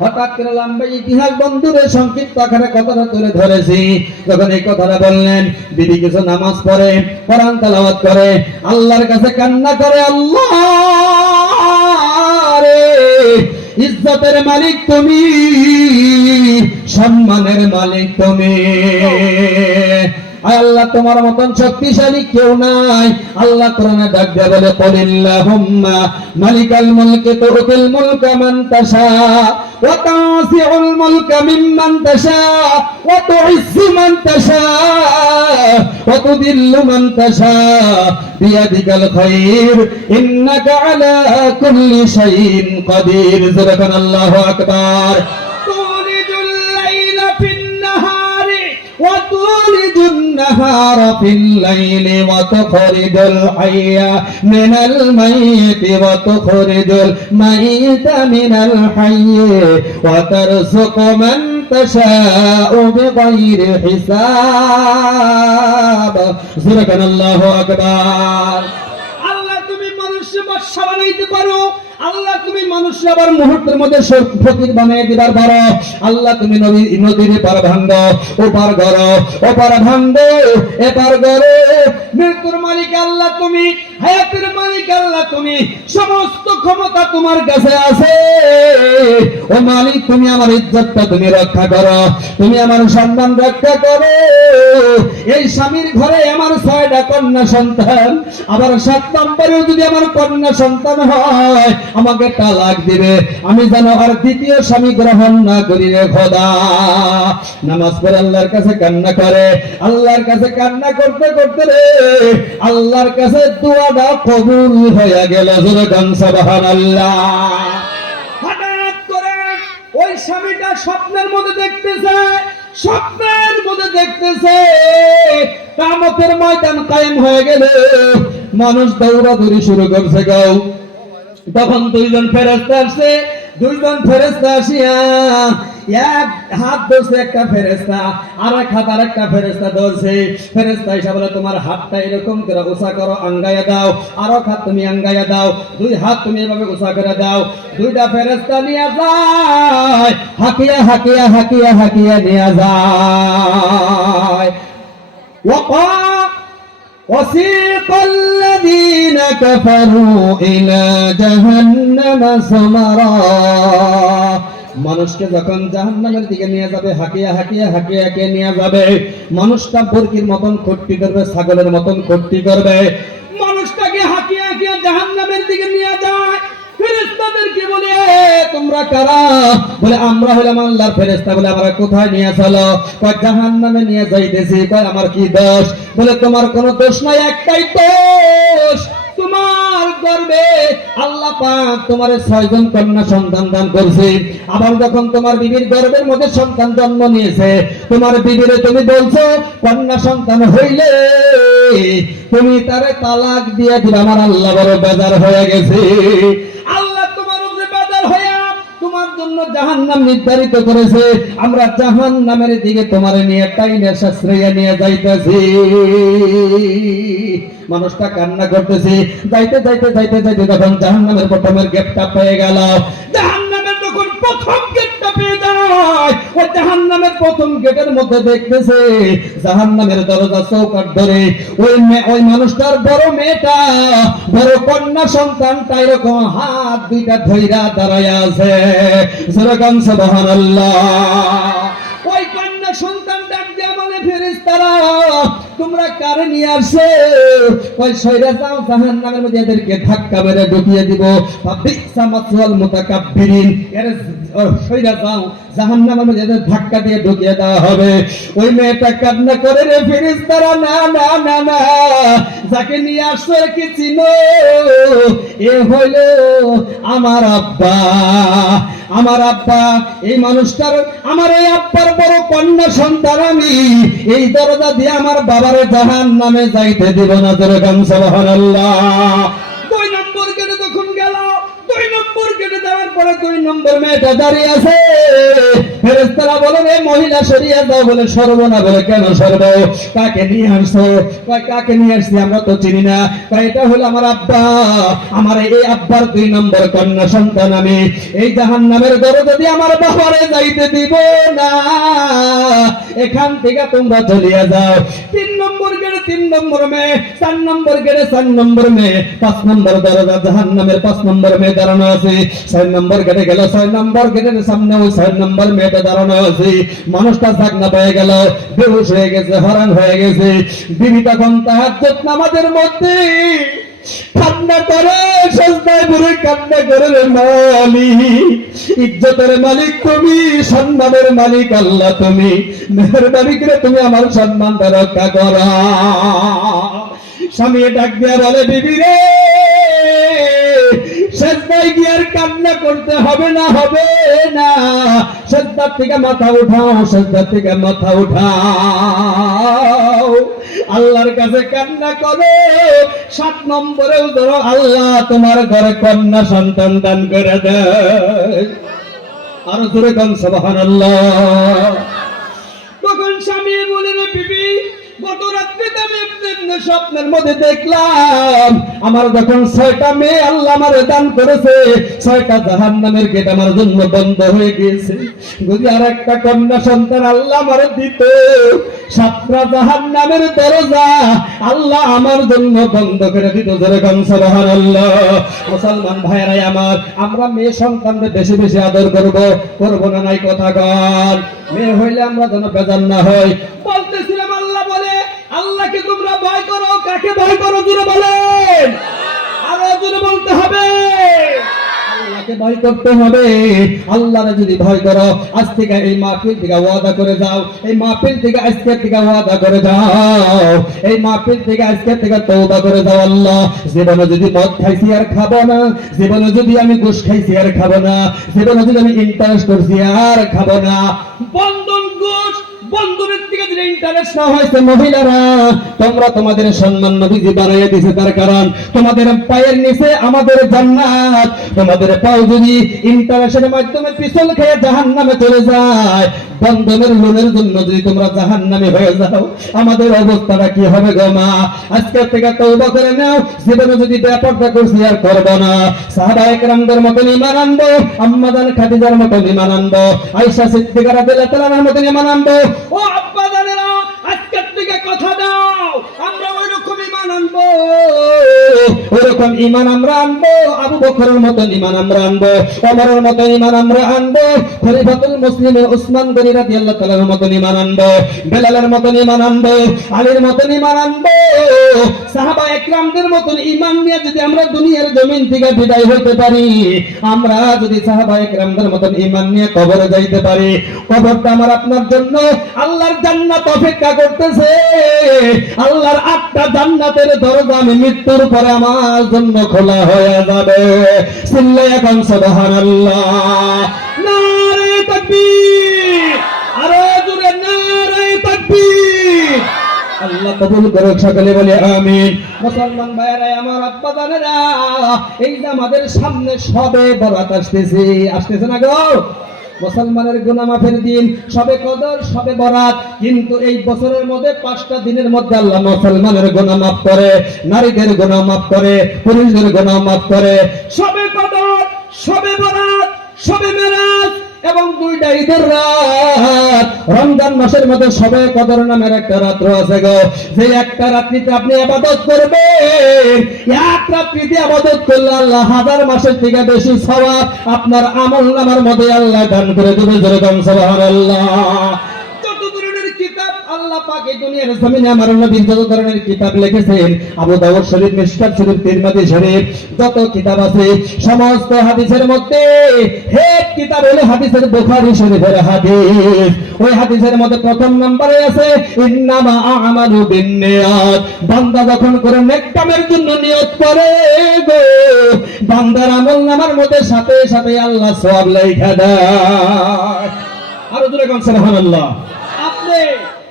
হঠাৎ করে লম্বা ইতিহাস বন্ধুরে সংক্ষিপ্ত আকারে কথাটা তুলে ধরেছি। যখন এই কথাটা বললেন, বিবি কিছু নামাজ পড়ে, কোরআন তেলাওয়াত করে, আল্লাহর কাছে কান্না করে, আল্লাহ রে, ইজ্জতের মালিক তুমি, সম্মানের মালিক তুমি, আল্লাহ তোমার মতন শক্তিশালী কেউ নাই। আল্লাহ কোরআনে ডাক দিয়ে বলে, কুলিল্লাহুম্মা মালিকাল মুলকি তুতিল মুলকা মান তাশা ওয়া তাসিউল মুলকা মিম্মান তাশা ওয়া তুইজ্জু মান তাশা ওয়া তুদিল্লু মান তাশা বিয়াদিকাল খায়র ইন্নাকা আলা কুল্লি শাইইন কাদির। সুবহানাল্লাহু আকবার। তুলিজুল লাইলা ফিন নাহারি وتولج النهار في الليل وتخرج الحي من الميت وتخرج الميت من الحي وترزق من تشاء بغير حساب. سبحان الله أكبر. আল্লাহ তুমি মানুষ বাদশা বানাইতে পারো, আল্লাহ তুমি মানুষ আবার মুহূর্তের মধ্যে ফকির বানিয়ে দিবার পারো। আল্লাহ তুমি নদীর পার ভাঙ্গো, ওপার গড়ো, ওপার ভাঙ্গো, এপার গড়ো। মৃত্যুর মালিক আল্লাহ তুমি, হায়াতের মালিক আল্লাহ তুমি, সমস্ত ক্ষমতা তোমার কাছে আছে। ও মালিক, তুমি আমার ইজ্জতটা তুমি রক্ষা করো, তুমি আমার সম্মান রক্ষা করো। এই স্বামীর ঘরে আমার 6টা কন্যা সন্তান, আবার 7 নম্বরেও যদি আমার কন্যা সন্তান হয়, আমাকে তালাক দিবে, আমি যেন আর দ্বিতীয় স্বামী গ্রহণ না করি রে খোদা। নামাজ পড়ে আল্লাহর কাছে কান্না করে, আল্লাহর কাছে কান্না করতে করতে রে আল্লাহর কাছে দোয়াটা কবুল হয়ে গেল। সুবহানাল্লাহ। হঠাৎ করে ওই স্বামীটা স্বপ্নের মধ্যে দেখতেছে, স্বপ্নের মধ্যে দেখতেছে কিয়ামতের ময়দান কায়েম হয়ে গেল, মানুষ দৌড়াদৌড়ি শুরু করছে গাও। তখন 2জন ফেরেশতা আসছে, 2জন ফেরেশতা আসিয়া এক হাত ধরছে একটা ফেরেশতা, আর এক হাত আর একটা ফেরেশতা ধরছে। ফেরেশতা এসে বলে, তোমার হাতটা এরকম করে উঁচা করো, আঙ্গায়া দাও, আর এক হাত তুমি আঙ্গায়া দাও, 2 হাত তুমি এভাবে উঁচা করে দাও। 2টা ফেরেশতা নিয়ে যায়, হাকিয়া হাকিয়া হাকিয়া হাকিয়া নিয়ে যায়। وسيق الذين كفروا إلى جهنم زمرا. মানুষকে যখন জাহান্নামের দিকে নিয়ে যাবে, হাকিয়া হাকিয়া হাকিয়া হাকিয়া নিয়ে যাবে, মানুষটা বর্গির মতন খট্টি করবে, ছাগলের মতন খট্টি করবে, মানুষটাকে হাকিয়া হাকিয়া জাহান্নামের দিকে নিয়ে যায়। ফেরেশতাদেরকে বলে, তোমরা কারা? বলে, আমরা হলাম আল্লাহর ফেরেশতা। বলে, আমরা কোথায় নিয়ে চলো? কয়, জাহান্নামে নিয়ে যাইতেছি। কয়, আমার কি দোষ? বলে, তোমার কোনো দোষ নাই, একটাই দোষ, তোমার গর্ভে আল্লাহ পাক তোমার 6জন কন্যা সন্তান দান করছে। আবার যখন তোমার বিবির গর্ভের মধ্যে সন্তান জন্ম নিয়েছে, তোমার বিবিরে তুমি বলছো কন্যা সন্তান হইলে তুমি তারে তালাক দিয়ে দিবে। আমার আল্লাহ বড় বেজার হয়ে গেছে। আল্লাহ তোমার উপরে বেজার হয়ে তোমার জন্য জাহান্নাম নির্ধারিত করেছে। আমরা জাহান্নামের দিকে তোমার নিয়ে টাইনে সাশ্রয় নিয়ে যাইতেছি। মানুষটা কান্না করতেছে, যাইতে যাইতে যাইতে যাইতে যখন জাহান্নামের প্রথমের গেটটা পেয়ে গেল, জাহান্নামের যখন প্রথম গেটটা পেয়ে যায়, ওই জাহান্নামের প্রথম গেটের মধ্যে দেখতেছে জাহান্নামের দরজা চৌকাঠ ধরে ওই মানুষটার বড় মেয়েটা, বড় কন্যা সন্তানটা এরকম হাত 2টা ধইরা দাঁড়ায় আছে। সুবহানাল্লাহ। ওই কন্যা সন্তান ডাক দিয়ে বলে, ফেরেশতারা তোমরা কারে নিয়ে আসছে? ওই সইরা যাও, জাহান্নামের মধ্যে এদেরকে ধাক্কা মেরে ঢুকিয়ে দিব। বিসা মাসওয়াল মুতাকাব্বিরিন, এর সইরা যাও, জাহান্নামের মধ্যে এদের ধাক্কা দিয়ে ঢুকিয়ে দেওয়া হবে। ওই মেয়েটা কান্না করে, রে ফেরেশতারা, না না না না, যাকে নিয়ে আসছে কি চিনো? এ হইল আমার আব্বা। আমার আব্বা, এই মানুষটার, আমার এই আব্বার বড় কন্যা সন্তান আমি, এই দরজা দিয়ে আমার বাবারে জাহান্নামে যাইতে দিব না। সুবহানাল্লাহ। 2 নম্বর গেটে যখন গেল, 2 নম্বর গেটে যাওয়ার পরে 2 নম্বর মেয়েটা দাঁড়িয়ে আছে। ফেরেশতারা বলেন এই মহিলা সরিয়ে দাও, বলে সরব না। বলে কেন সরব? কাকে নিয়ে আসছো? কয় কাকে নিয়ে আসছি আমরা তো চিনি না। কয় এটা হলো আমার আব্বা, আমার এই আব্বার 2 নম্বর কন্যা সন্তান আমি। এই জাহান্নামের দরজা দিয়ে আমার বাবারে যাইতে দিব না, এখান থেকে তোমরা চলিয়া যাও। 3 নম্বর গেটে 3 নম্বর মেয়ে, 4 নম্বর গেটে 4 নম্বর মেয়ে, 5 নম্বর দরজা জাহান্নামের 5 নম্বর মেয়ে দাঁড়ানো আছে। 6 নম্বর গেটে গেল, 6 নম্বর গেটের সামনে ওই 6 নম্বর মেয়েটা দাঁড়ানো আছে। মানুষটা জাগনা পেয়ে গেল, বেহুশ হয়ে গেছে, হরান হয়ে গেছে। বিবি তখন তাহাজ্জুদ নামাজের মধ্যে কান্না করে, সেজদায় পড়ে কান্না করে, রে মালিক, ইজ্জতের মালিক তুমি, সম্মানের মালিক আল্লাহ তুমি, মেহেরবানি করে তুমি আমার সম্মানটা রক্ষা করো। স্বামী ডাক দিয়া বলে, বিবি রে, সেজদায় গিয়ে আর কান্না করতে হবে না, হবে না। সেজদার থেকে মাথা উঠাও, সেজদার থেকে মাথা উঠাও, আল্লাহর কাছে কান্না করো। 7 নম্বরেও ধরো, আল্লাহ তোমার ঘরে কন্যা সন্তান দান করে দেয়। আরো জোরে কোন সুবহানাল্লাহ। তখন স্বামী বলে, রে বিবি, গত রাত্রে আমি স্বপ্নের মধ্যে দেখলাম আমার যখন 6টা মেয়ে আল্লাহ আমারে দান করেছে, 6টা জাহান্নামের গেট আমার জন্য বন্ধ হয়ে গিয়েছে। যদি আর একটা কন্যা সন্তান আল্লাহ আমারে দিত, 7টা জাহান্নামের দরজা আল্লাহ আমার জন্য বন্ধ করে দিত। যেরকম সুবহানাল্লাহ। মুসলমান ভাইরাই আমার, আমরা মেয়ে সন্তানদের বেশি বেশি আদর করব না নাই কথা গান। মেয়ে হইলে আমরা যেন বেজার না হয়। বলতেছিলাম আল্লাহ বলে, আল্লাহকে তোমরা ভয় করো। কাকে ভয় করো জোরে বলেন, আরো জোরে বলতে হবে। আল্লাহকে ভয় করতে হবে। আল্লাহরে যদি ভয় করো, আজ থেকে এই মাহফিল থেকে ওয়াদা করে যাও, এই মাহফিল থেকে আজকে থেকে ওয়াদা করে যাও, এই মাহফিল থেকে আজকে থেকে তওবা করে যাও। আল্লাহ, জীবনে যদি মদ খাইছি আর খাবো না, জীবনে যদি আমি ঘুষ খাইছি আর খাবো না, জীবনে যদি আমি ইন্টারেস্ট করছি আর খাবো না। বন্ধন ঘুষ বন্ধনের থেকে যে ইন্টারেস্ট না হয়েছে, মহিলারা তোমরা তোমাদের সম্মান নবীজি বাড়াইয়া দিয়েছে, তার কারণ তোমাদের পায়ের নিচে আমাদের জান্নাত। তোমাদের পাও যদি ইন্টারেস্টের মাধ্যমে পিছল খেয়ে জাহান্নামে চলে যায়, বন্ধনের লোনের জন্য যদি তোমরা জাহান্নামে হয়ে যাও, আমাদের অবস্থাটা কি হবে গো মা? আজকে থেকে তওবা করে নাও। জীবনে যদি বেপরদা করছি আর করব না। সাহাবায়ে কেরামদের মতন ঈমান আনবো, আম্মা জান খাদিজার মতন ঈমান আনবো, আয়েশা সিদ্দিকা রাদিয়াল্লাহু তাআলার মতন ঈমান আনবো। ও আব্বা জানেরা, আজকে থেকে কথা দাও, আমরা ওইরকম ঈমান আনবো, ওইরকম ঈমান আমরা আনবো। আবু বকরের মতন ঈমান আমরা আনবো, ওমরের মতন ঈমান আমরা আনবো, খলিফাতুল মুসলিমিন উসমান গনি রাদিয়াল্লাহু তাআলার মতন ঈমান আনবো, বেলালের মতন ঈমান আনবো, আলীর মতন ঈমান আনবো। সাহাবায়ে কেরামদের মতন ঈমান নিয়ে যদি আমরা দুনিয়ার জমিন থেকে বিদায় হতে পারি, আমরা যদি সাহাবায়ে কেরামদের মতন ঈমান নিয়ে কবরে যাইতে পারি, কবরটা আমার আপনার জন্য আল্লাহর জান্নাত অপেক্ষা করতেছে। আল্লাহর 8টা জান্নাতের দরজা আমি মৃত্যুর পরে আমার জন্য খোলা হয়ে যাবে। চিল্লায়া কোন সুবহানাল্লাহ। নারে তাকবীর, আরো জোরে নারে তাকবীর। আল্লাহ কবুল করুক, সকলে বলে আমিন। মুসলমান ভাইরা আমার, আব্বা জানেরা, এই যে আমাদের সামনে শবে বরাত আসতেছে না গো? মুসলমানের গুনাহ মাফের দিন, শবে কদর, শবে বরাত। কিন্তু এই বছরের মধ্যে 5টা দিনের মধ্যে আল্লাহ মুসলমানের গুনাহ মাফ করে, নারীদের গুনাহ মাফ করে, পুরুষদের গুনাহ মাফ করে। শবে কদর, শবে বরাত, শবে মেরাজ এবং 2টা ঈদের রাত। রমজান মাসের মধ্যে শবে কদর নামের একটা রাত্র আছে গো, যে একটা রাত্রিতে আপনি ইবাদত করবেন, এক রাত্রিতে ইবাদত করলে আল্লাহ 1000 মাসের থেকে বেশি সওয়াব আপনার আমলনামার মধ্যে আল্লাহ দান করে দেবে। যেরকম সুবহানাল্লাহ। যত ধরনের কিতাব আল্লাহ পাক এই দুনিয়ার জমিনে আমার নবী যত ধরনের কিতাব লিখেছেন, আবু দাউদ শরীফ, মিশকাত শরীফ, তিরমিজি শরীফ, যত কিতাব আছে সমস্ত হাদিসের মধ্যে হেড কিতাব হলো হাদিসের বুখারী শরীফের হাদিস। ওই হাদিসের মধ্যে প্রথম নম্বরে আছে ইন্নামা আমালু বিন্নিয়াত। বান্দা যখন করে নেক কামের জন্য নিয়ত করে গো, বান্দার আমলনামার মধ্যে সাথে সাথে আল্লাহ সওয়াব লেখা দেয়। আর জোরে কোন সুবহানাল্লাহ। আপনি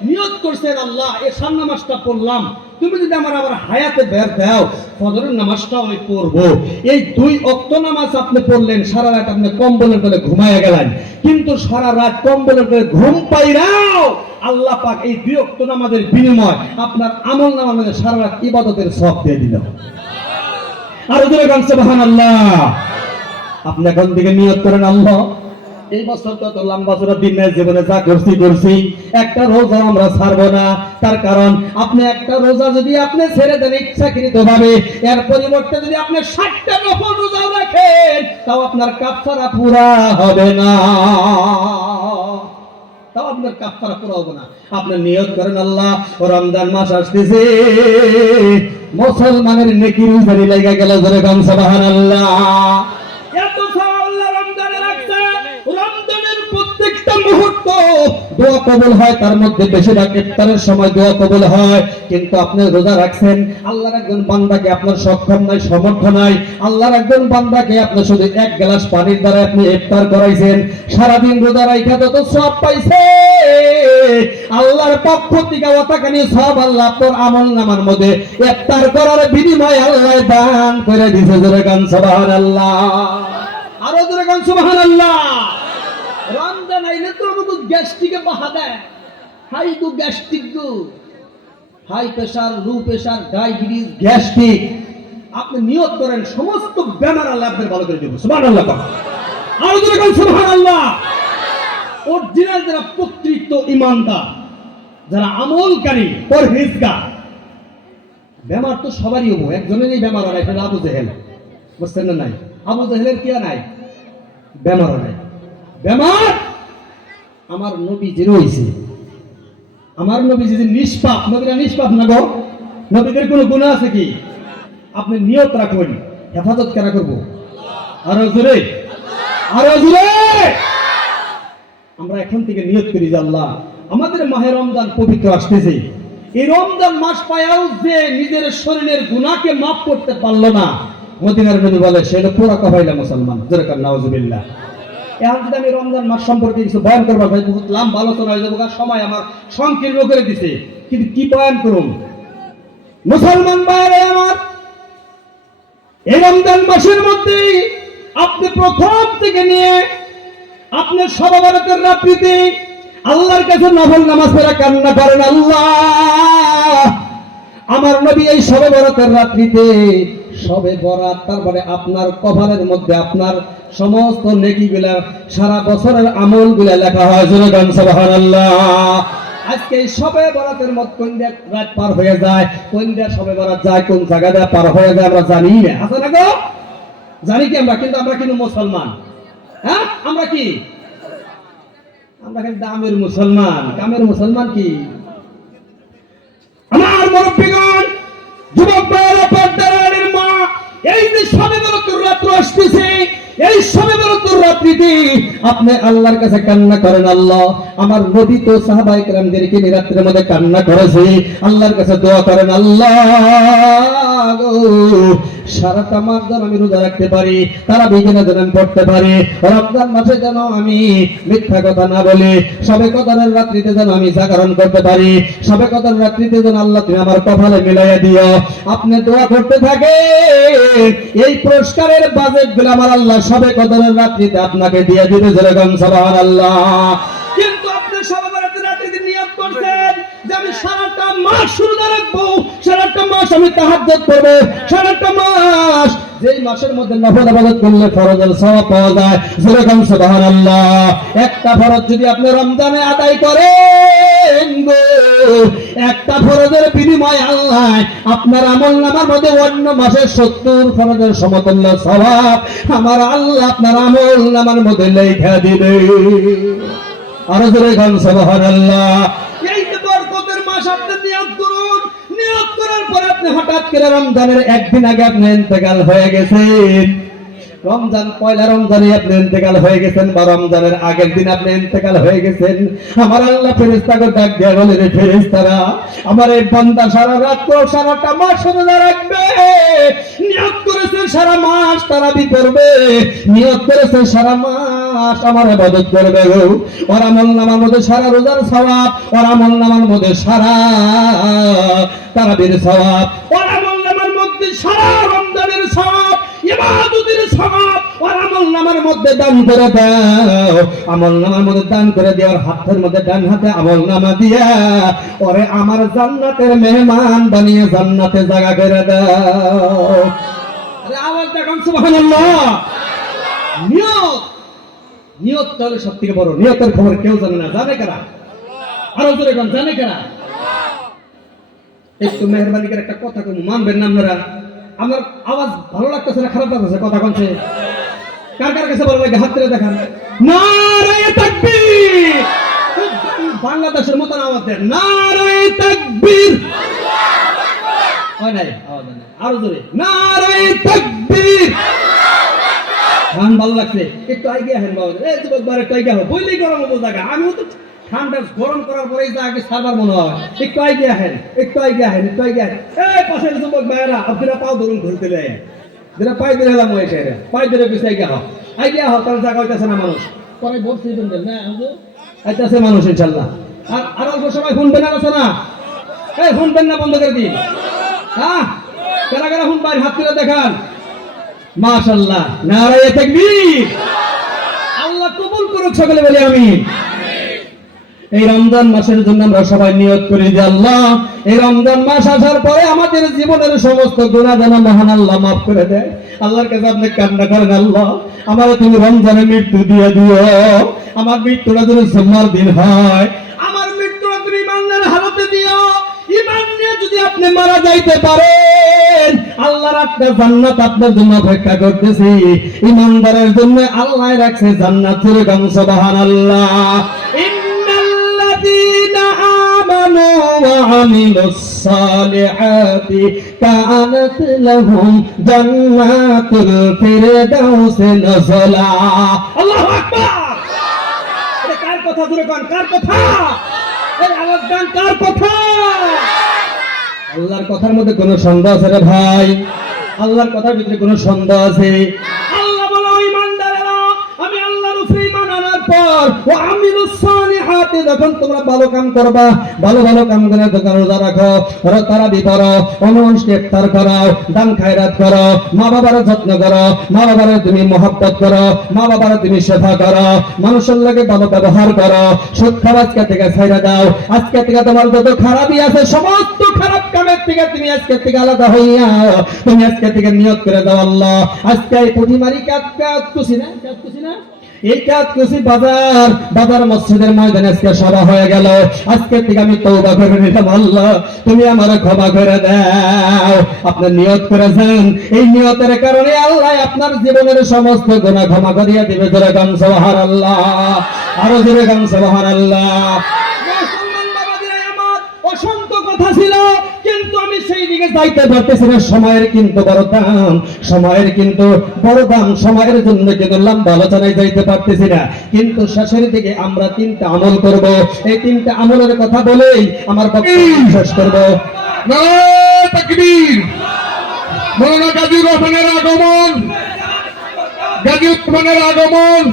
নিয়ত করছেন আল্লাহ এই সামনে মাসটা পড়লাম, তুমি যদি আমার আবার হায়াতে বের দাও, ফজরের নামাজটাও আমি পড়বো। এই 2 ওয়াক্ত নামাজ আপনি পড়লেন, সারা রাত আপনি কম্বলের তলে ঘুমায়া গেলেন, কিন্তু সারা রাত কম্বলের তলে ঘুম পাইরাও আল্লাহ পাক এই 2 ওয়াক্ত নামাজের বিনিময় আপনার আমল নামার মধ্যে সারা রাত ইবাদতের সওয়াব দিয়ে দিল। আর জোরে গান সুবহানাল্লাহ। আপনি এখন থেকে নিয়ত করেন, আল্লাহ এই বছর তো লম্বা চড়া দিনের জীবনে যা করছি একটা রোজা আমরা ছাড়বো না। তার কারণ আপনি একটা রোজা যদি আপনি ছেড়ে দেন ইচ্ছাকৃত ভাবে, এর পরিবর্তে যদি আপনি 60টা নফল রোজা রাখেন, তাও আপনার কাফারা পুরা হবে না, তাও আপনার কাফারা পুরা হবে না। আপনি নিয়ত করেন, আল্লাহ রমজান মাস আসতেছে, মুসলমানের নেকির উজারি লাগা গেল, জোরে গান সুবহানাল্লাহ। এত আল্লাহ রমজানে রাখছে, রমজানের প্রত্যেকটা মুহূর্ত দোয়া কবুল হয়, তার মধ্যে বেশিরভাগ ইফতারের সময় দোয়া কবুল হয়। কিন্তু আপনি রোজা রাখছেন, আল্লাহর একজন বান্দাকে আপনার সক্ষম নাই, সামর্থ্য নাই, আল্লাহর একজন বান্দাকে আপনি শুধু 1 গ্লাস পানির দ্বারা আপনি ইফতার করাইছেন, সারাদিন রোজা রাখা যত সওয়াব পাইছে আল্লাহর পক্ষ থেকে অতখানি সওয়াব আল্লাহ আপনার আমলনামার মধ্যে ইফতার করার বিনিময়ে আল্লাহ দান করে দিয়েছে। জোরে গান সুবহানাল্লাহ, আরো জোরে গান সুবহানাল্লাহ। রমজান আইলে তো আমাদের গ্যাস্ট্রিকে বাহা দেয়, হাই গো গ্যাস্ট্রিক গো, high pressure, low pressure, diabetes, gastric. আপনি নিয়ত করেন সমস্ত বেমার আল্লাহ আপনাদের ভালো করে দেবে। সুবহানাল্লাহ, আরো জোরে গান সুবহানাল্লাহ। অরিজিনাল যারা প্রকৃত ঈমানদার, যারা আমলকারী, পরহেজগার, বেমার তো সবারই হবো, একজনেরই বেমার হয়, এটা আবু জেহেল, বুঝছেন না? নাই আবু জেহেলের কি নাই বেমার নাই। বেমার আমার নবীজির হইছে, আমার নবীজি যে নিষ্পাপ, নবীরা নিষ্পাপ না গো? নবীদের কোনো গুনাহ আছে কি? আপনি নিয়ত রাখবেন, হেফাজত কেনা করবো, আরো জোরে, আরো জোরে। আমরা এখন থেকে নিয়ত করি যে আল্লাহ আমাদের মাহে রমজান পবিত্র আসতেছে, এই রমজান মাস পায়াও যে নিজের শরীরের গুনাহকে মাফ করতে পারলো না, মদিনার নবী বলে সে হলো পুরা কবাইলা মুসলমান। জোরে কান নাউজুবিল্লাহ। এখন যদি আমি রমজান মাস সম্পর্কে কিছু বয়ান করবার ভাই, বহুত লম্বা আলোচনা হয়ে যাবো, সময় আমার সংকীর্ণ করে দিছে, কিন্তু কি বয়ান করুন? মুসলমান ভাইরা আমার, এই রমজান মাসের মধ্যে আপনি প্রথম থেকে নিয়ে আপনি শবে বরাতের রাত্রিতে আল্লাহর কাছে নফল নামাজ পড়ে কান্না করেন, আল্লাহ আমার নবী এই শবে বরাতের রাত্রিতে, শবে বরাত তারপরে আপনার কভারের মধ্যে আপনার সমস্ত নেকিগুলা, সারা বছরের আমলগুলা লেখা হয়। জোরে গান সুবহানাল্লাহ। আজকে এই শবে বরাতের মত কোন দিয়ে রাত পার হয়ে যায়, কোন দিয়ে শবে বরাত যায়, কোন জায়গা দিয়ে পার হয়ে যায় আমরা জানি না, আছে না গো? জানি কি আমরা? কিন্তু আমরা কিন্তু মুসলমান, হ্যাঁ আমরা কি? আমরা কিন্তু দামের মুসলমান, কামের মুসলমান কি? আমার মুরব্বিগণ, যুবক ভাইরা, পর্দার মা, এই যে শবে বরাতের রাত্র আসতেছে, এই শবে বরাতের রাত্রিতে আপনি আল্লাহর কাছে কান্না করেন, আল্লাহ আমার নবী তো সাহাবায়ে কেরামদেরকে নিয়ে রাত্রির মধ্যে কান্না করেছে, আল্লাহর কাছে দোয়া করেন, আল্লাহ সারাটা মাস যেন আমি রোজা রাখতে পারি, তারাবি যেন আমি পড়তে পারি, রমজান মাসে যেন আমি মিথ্যা কথা না বলি, শবে কদরের রাত্রিতে যেন আমি জাগরণ করতে পারি, শবে কদরের রাত্রিতে যেন আল্লাহ তুমি আমার কপালে মিলাইয়া দিও। আপনি দোয়া করতে থাকে, এই পুরস্কারের বাজেট গুলো আমার আল্লাহ শবে কদরের রাত্রিতে আপনাকে দিয়ে দিবে। জোরে গান সুবহানাল্লাহ। কিন্তু আপনি শবে বরাতের রাত্রিতে নিয়ত করছেন যে আমি সারাটা মাস রোজা রাখবো, সারাটা মাস আমি তাহাজ্জুদ করব, সারাটা মাস, যেই মাসের মধ্যে নফল ইবাদত করলে ফরজের সওয়াব পাওয়া যায়। জোরে গান সুবহানাল্লাহ। একটা ফরজ যদি আপনি রমজানে আদায় করেন গো, একটা ফরজের বিনিময়ে আল্লাহ আপনার আমলনামার মধ্যে অন্য মাসের 70 ফরজের সমতুল্য সওয়াব আমার আল্লাহ আপনার আমলনামার মধ্যে লেখা দিবে। আর জোরে গান সুবহানাল্লাহ। এই যে বরকতের মাস আপনি নিয়ত করুন, নিয়ত করার পর আপনি হঠাৎ করে রমজানের একদিন আগে আপনি ইন্তেকাল হয়ে গেছেন, রমজান পয়লা রমজানে আপনি ইন্তেকাল হয়ে গেছেন বা রমজানের আগের দিন আপনি ইন্তেকাল হয়ে গেছেন, আমার আল্লাহ ফেরেশতাকে ডাক দিয়ে বলে, রে ফেরেশতারা, আমার এই বান্দা সারা রাত সারাটা মাস রোজা রাখবে, নিয়ত করেছে সারা মাস তারাবি করবে, নিয়ত করেছে সারা মাস আমার ইবাদত করবে গো। ওর আমলনামার মধ্যে সারা রোজার সওয়াব, ওর আমলনামার মধ্যে সারা তারাবির সওয়াব, ওর আমলনামার মধ্যে সারা রমজানের সওয়াব, ইবাদতের সওয়াব ওর আমলনামার মধ্যে দান করে দাও। আমলনামার মধ্যে দান করে দিয়ে ওর হাতের মধ্যে ডান হাতে আমলনামা দিয়া ওরে আমার জান্নাতের মেহমান বানিয়ে জান্নাতে জায়গা করে দাও। আরে আওয়াজ দেখান সুবহানাল্লাহ। নিয়ত, নিয়ত তাহলে সবথেকে বড়। নিয়তের খবর কেউ জানে না, জানে কারা? আরো জোরে কোন, জানে কারা? একটু মেহরবানি করে একটা কথা কম, মানবেন না আপনারা? আমার আওয়াজ ভালো লাগতেছে না খারাপ লাগতেছে? কথা কোনছে? কার কার কাছে ভালো লাগে হাত তুলে দেখান। নারায়ে তাকবীর। বাংলাদেশের মতন আওয়াজ দেন, নারায়ে তাকবীর। হয় নাই আওয়াজ নাই, আরো জোরে, নারায়ে তাকবীর। গান ভালো লাগছে, একটু আগে হেন বাবা, এই যুবক বারে একটু আগে হবে, বললেই গরম হবো জায়গা। আমিও তো ঠান্ডা গরম করার পরেই যা আগে সারবার মনে হয়। একটু আগে আহেন, একটু আগে আহেন, একটু আগে আহেন। এই পাশের যুবক ভাইয়েরা আপনারা পাও ধরুন ঘুরতে দেয়, যেটা পাই ধরে এলাম ওই সাইডে, পাই ধরে পিছিয়ে আগে হও, আগে হও, তাহলে জায়গা হইতেছে না মানুষ। পরে বলছি না আইতেছে মানুষ ইনশাল্লাহ। আর অল্প সময় শুনবেন না না, এই শুনবেন না, বন্ধ করে দিন। হ্যাঁ, কারা কারা শুনবেন হাত তুলে দেখান। মাশাআল্লাহ, নারায়ে তাকবীর। আল্লাহ কবুল করুক, সকলে বলি আমিন। এই রমজান মাসের জন্য আমরা সবাই নিয়ত করি যে আল্লাহ, এই রমজান মাস আসার পরে আমাদের জীবনের সমস্ত গুনাহ যেন মহান আল্লাহ মাফ করে দেয়। আল্লাহর কাছে আপনি কান্না করেন, আল্লাহ আমার তুমি রমজানে মৃত্যু দিয়ে দিও, আমার মৃত্যুটা যেন জুম্মার দিন হয়, আমার মৃত্যুটা তুমি ইমানের হালতে দিও। ইমান নিয়ে যদি আপনি মারা যাইতে পারেন, আল্লাহর একটা জান্নাত আপনার জন্য অপেক্ষা করতেছি। ইমানদারের জন্য আল্লাহ রাখছে জান্নাত। সুবহানাল্লাহ। ইন্নাল্লাযীনা আমানু ওয়া আমিলুস সালিহাতি কানাত লাহুম জান্নাতুল ফিরদাউসি নুজুলা। আল্লাহু আকবার। এটা কার কথা? জোরে কোন, কার কথা? এই আওয়াজ দেন, কার কথা? আল্লাহর কথার মধ্যে কোনো সন্দেহ আছে রে ভাই? আল্লাহর কথার ভিতরে কোনো সন্দেহ আছে? আল্লাহ বলো, ঈমানদারেরা, আমি আল্লাহর উপরে ঈমান আনার পর ও আমিলুস সালিহাতি, যখন তোমরা ভালো কাম করবা, ভালো ভালো কাম করে দোকান রোজা রাখো, তারাবি পড়ো, অনুষ্ঠিত ইফতার করো, দান খায়রাত করো, মা বাবার যত্ন করো, মা বাবার তুমি মহব্বত করো, মা বাবার তুমি সেবা করো, মানুষের লাগে ভালো ব্যবহার করো, সুদ খাওয়া আজকে থেকে ছাইড়া দাও। আজকে থেকে তোমার যত খারাপই আছে সমস্ত খারাপ কামের থেকে তুমি আজকে থেকে আলাদা হইয়া তুমি আজকে থেকে নিয়ত করে দাও, আল্লাহ আজকে এই পুঁটিমারি কাজ খুশি না, কাজ খুশি না, এই কাজ খুশি বাজার বাজার মসজিদের ময়দানে আজকে সভা হয়ে গেল। আজকে থেকে আমি তওবা করে নিলাম, আল্লাহ তুমি আমার ক্ষমা করে দাও। আপনি নিয়ত করেছেন, এই নিয়তের কারণে আল্লাহ আপনার জীবনের সমস্ত গুনাহ ক্ষমা করিয়া দিবে। জোরে গান সুবহানাল্লাহ, আরো জোরে গান সুবহানাল্লাহ। মুসলমান বাবাদের আমার অসংখ্য কথা ছিল, কিন্তু আমি সেই দিকে যাইতে পারতেছি না। সময়ের কিন্তু বড় দাম, সময়ের কিন্তু বড় দাম, সময়ের জন্য কিন্তু লম্বা আলোচনায় যাইতে পারতেছি না। কিন্তু শেষের দিকে আমরা তিনটা আমল করব, এই তিনটা আমলের কথা বলেই আমার বক্তব্য শেষ করব। নারায়ে তাকবীর। মাওলানা গাজী রহমানের আগমন, গাজী উসমানের আগমন।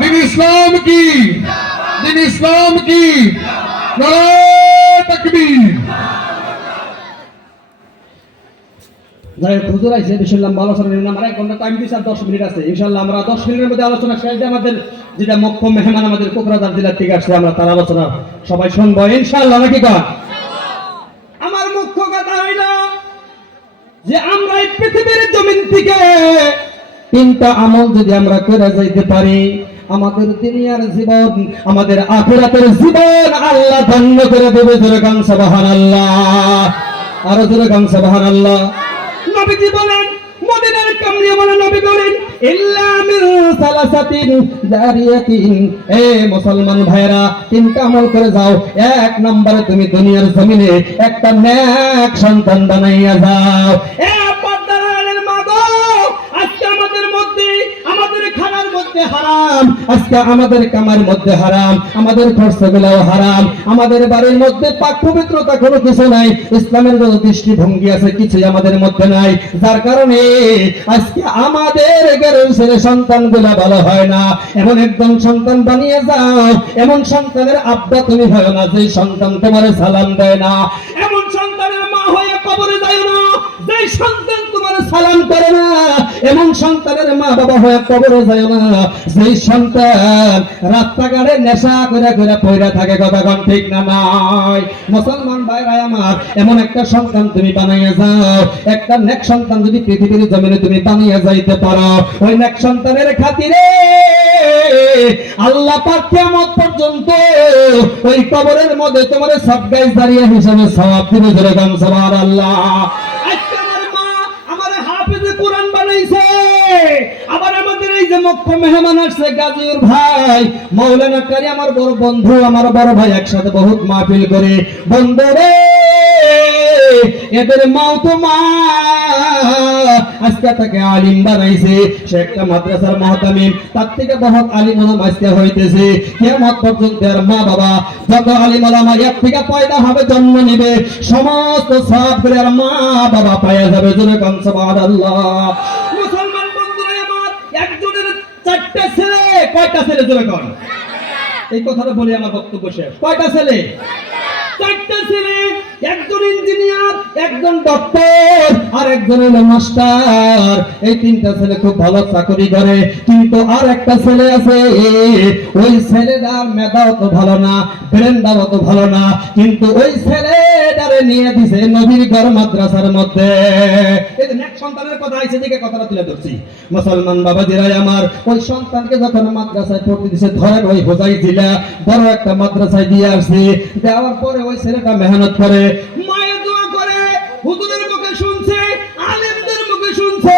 দিন ইসলাম কি, দিন ইসলাম কি, নারায়ে তাকবীর। যাই হোক, হুজুর আইছে, বিশাল্লাহ আলোচনা নিলাম। আমার 1 ঘন্টা টাইম দিয়েছে, 10 মিনিট আছে। ইনশাআল্লাহ আমরা 10 মিনিটের মধ্যে আলোচনা শেষ দিয়ে আমাদের যেটা মুখ্য মেহমান আমাদের কোকরাঝাড় জেলা থেকে আসছে, আমরা তার আলোচনা সবাই শুনবো ইনশাআল্লাহ, নাকি কয়? আমার মুখ্য কথা হইল যে আমরা এই পৃথিবীর জমিন থেকে তিনটা আমল যদি আমরা করে যাইতে পারি, আমাদের দুনিয়ার জীবন, আমাদের আখিরাতের জীবন আল্লাহ ধন্য করে দেবে। জোরে গান সুবহানাল্লাহ, আরো জোরে গান সুবহানাল্লাহ। নবীজি বলেন, মদিনার কামলিওয়ালা নবী বলেন, ইল্লা মিন সালাসাতিন জারিয়াতিন। এ মুসলমান ভাইরা, তিনটা আমল করে যাও। 1 নম্বরে তুমি দুনিয়ার জমিনে একটা নেক সন্তান বানাইয়া যাও। এ পর্দার মা গো, আজকে আমাদের মধ্যে হারাম, আজকে আমাদের কামার মধ্যে হারাম, আমাদের খরচগুলাও হারাম, আমাদের বাড়ির মধ্যে পাক পবিত্রতা কোনো কিছু নাই, ইসলামের যত দৃষ্টিভঙ্গি আছে কিছুই আমাদের মধ্যে নাই, যার কারণে আজকে আমাদের ঘরের ছেলে সন্তানগুলা ভালো হয় না। এমন একজন সন্তান বানিয়ে যাও, এমন সন্তানের আব্বা তুমি হয় না যে সন্তান তোমার সালাম দেয় না, এমন সন্তানের মা হয়ে কবরে যায় না যে সন্তান তোমার সালাম করে না, এমন সন্তানের মা বাবা হয়ে কবরে যায় না যে সন্তান রাস্তাঘাটে নেশা করে করে পয়রা থাকে। কথা কোন ঠিক না নাই? মুসলমান ভাইরা আমার, এমন একটা সন্তান তুমি বানাইয়া যাও, একটা নেক সন্তান যদি পৃথিবীর জমিনে তুমি বানিয়ে যাইতে পারো, ওই নেক সন্তানের খাতিরে আল্লাহ পাক কিয়ামত পর্যন্ত ওই কবরের মধ্যে তোমার সদকায়ে জারিয়া হিসেবে সওয়াব দিবে। জোরে গান সুবহানাল্লাহ। আজকে আমার মা আমার হাফেজে কোরআন বানাইছে, আবার আমাদের এই যে মুখ্য মেহমান আসছে গাজীর ভাই মাওলানা কারি, আমার বড় বন্ধু, আমার বড় ভাই, একসাথে বহুত মাহফিল করে। বন্ধু রে, এদের মাও তো মা, আজকে তাকে আলিম বানাইছে, সে একটা মাদ্রাসার মুহতামিম, তার থেকে বহুত আলিম ওলামা আজকে হইতেছে। কিয়ামত পর্যন্ত আর মা বাবা যত আলিম ওলামা এক থেকে পয়দা হবে, জন্ম নিবে, সমস্ত সওয়াব করে আর মা বাবা পাওয়া যাবে। জোরে কোন সুবহানাল্লাহ। মুসলমান বন্ধুরা আমার, একজনের চারটা ছেলে, কয়টা ছেলে? জোরে কোন। এই কথাটা বলে আমার বক্তব্য শেষ। কয়টা ছেলে? চারটা ছেলে, একজন ইঞ্জিনিয়ার, একজন ডক্টর, আর একজন হলো মাস্টার। এই তিনটা ছেলে খুব ভালো চাকরি করে, কিন্তু আর একটা ছেলে আছে, ওই ছেলেটার মেধাও তো ভালো না, ব্রেনটাও তো ভালো না, কিন্তু ওই ছেলেটারে নিয়ে দিছে নবীর ঘর মাদ্রাসার মধ্যে। এই যে নেক সন্তানের কথা আইছে, দিকে কথাটা তুলে ধরছি। মুসলমান বাবাজিরা আমার, ওই সন্তানকে যখন মাদ্রাসায় পড়তে দিছে, ধরেন ওই হোজাই জেলা বড় একটা মাদ্রাসায় দিয়ে আসছে, দেওয়ার পরে ওই ছেলেটা মেহনত করে, মায়ের দোয়া করে, হুজুরের মুখে শুনছে, আলেমদের মুখে শুনছে।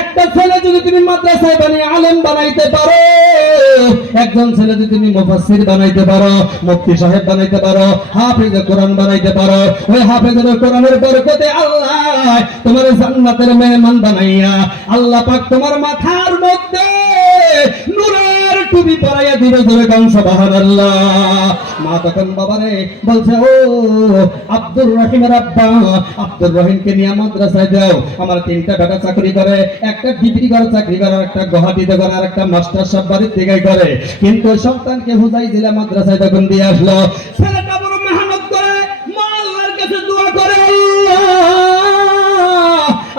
একটা ছেলে যদি তুমি মাদ্রাসায় বানিয়ে আলেম বানাইতে পারো, একজন ছেলে যদি তুমি মুফাসসির বানাইতে পারো, মুফতি সাহেব বানাইতে পারো, হাফেজে কোরআন বানাইতে পারো, ওই হাফেজের কোরআনের বরকতে আল্লাহ তোমার জান্নাতের মেহমান বানাইয়া আল্লাহ পাক তোমার মাথার মধ্যে নূরের টুপি পরাইয়া দিবে। জোরে কোন সুবহানাল্লাহ। মা তখন বাবারে বলছে, ও আব্দুর রহিমের আব্বা, আব্দুর রহিমকে নিয়ে মাদ্রাসায় দাও। আমার তিনটা বেটা চাকরি করে, একটা ডিগ্রি করে চাকরি করে, একটা গুয়াহাটিতে করে, আর একটা মাস্টার সাহেব বাড়ির থেকে করে, কিন্তু সন্তানকে হুজাই জেলা মাদ্রাসায় তখন দিয়ে আসলো। ছেলেটা বড় মেহনত করে, মা আল্লাহর কাছে দোয়া করে,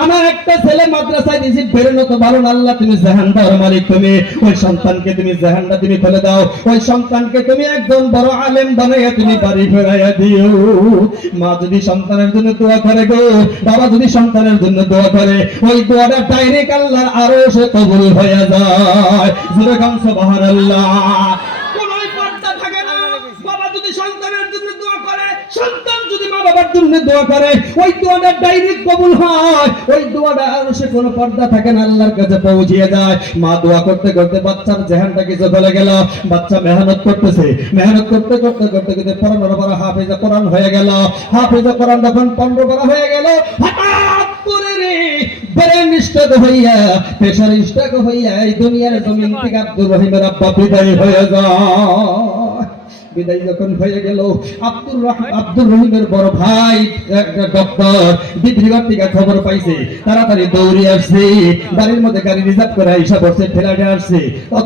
আমার একটা ছেলে মাদ্রাসায় দিয়েছি, বেরোনো তো ভালো না, আল্লাহ তুমি জাহান দাও মালিক, তুমি ওই সন্তানকে তুমি জাহানটা তুমি ফেলে দাও, ওই সন্তানকে তুমি একজন বড় আলেম বানাইয়া তুমি বাড়ি ফেরাইয়া দিও। মা যদি সন্তানের জন্য দোয়া করে গো, বাবা যদি সন্তানের জন্য দোয়া করে, ওই দোয়াটা ডাইরেক্ট আল্লাহর আরশে কবুল হয়ে যায়। জোরে কোন সুবহানাল্লাহ। কোন পর্দা থাকে না, বাবা যদি সন্তানের জন্য দোয়া করে, সন্তান যদি মা বাবার জন্য দোয়া করে, ওই দোয়াটা ডাইরেক্ট কবুল হয়, ওই দোয়াটা আরশে কোনো পর্দা থাকে না, আল্লাহর কাছে পৌঁছে যায়। মা দোয়া করতে করতে বাচ্চার জেহানটা কিছু চলে গেল, বাচ্চা মেহনত করতেছে, মেহনত করতে করতে করতে করতে 15 বার হাফেজে কোরআন হয়ে গেল। হাফেজে কোরআন যখন 15 বার হয়ে গেল, হঠাৎ করে রে ব্রেন স্ট্রোক হইয়া, প্রেসার স্ট্রোক হইয়া এই দুনিয়ার জমিন থেকে আব্দুর রহিমের আব্বা বিদায় হয়ে যায়। বিদায় যখন হয়ে গেল, আব্দুর রহিমের বড় ভাই একটা ডক্টর ডিব্রুগড় থেকে খবর পাইছে, তাড়াতাড়ি দৌড়ে আসছে, বাড়ির মধ্যে গাড়ি রিজার্ভ করে আইসা পড়ছে, ফ্লাইটে আসছে,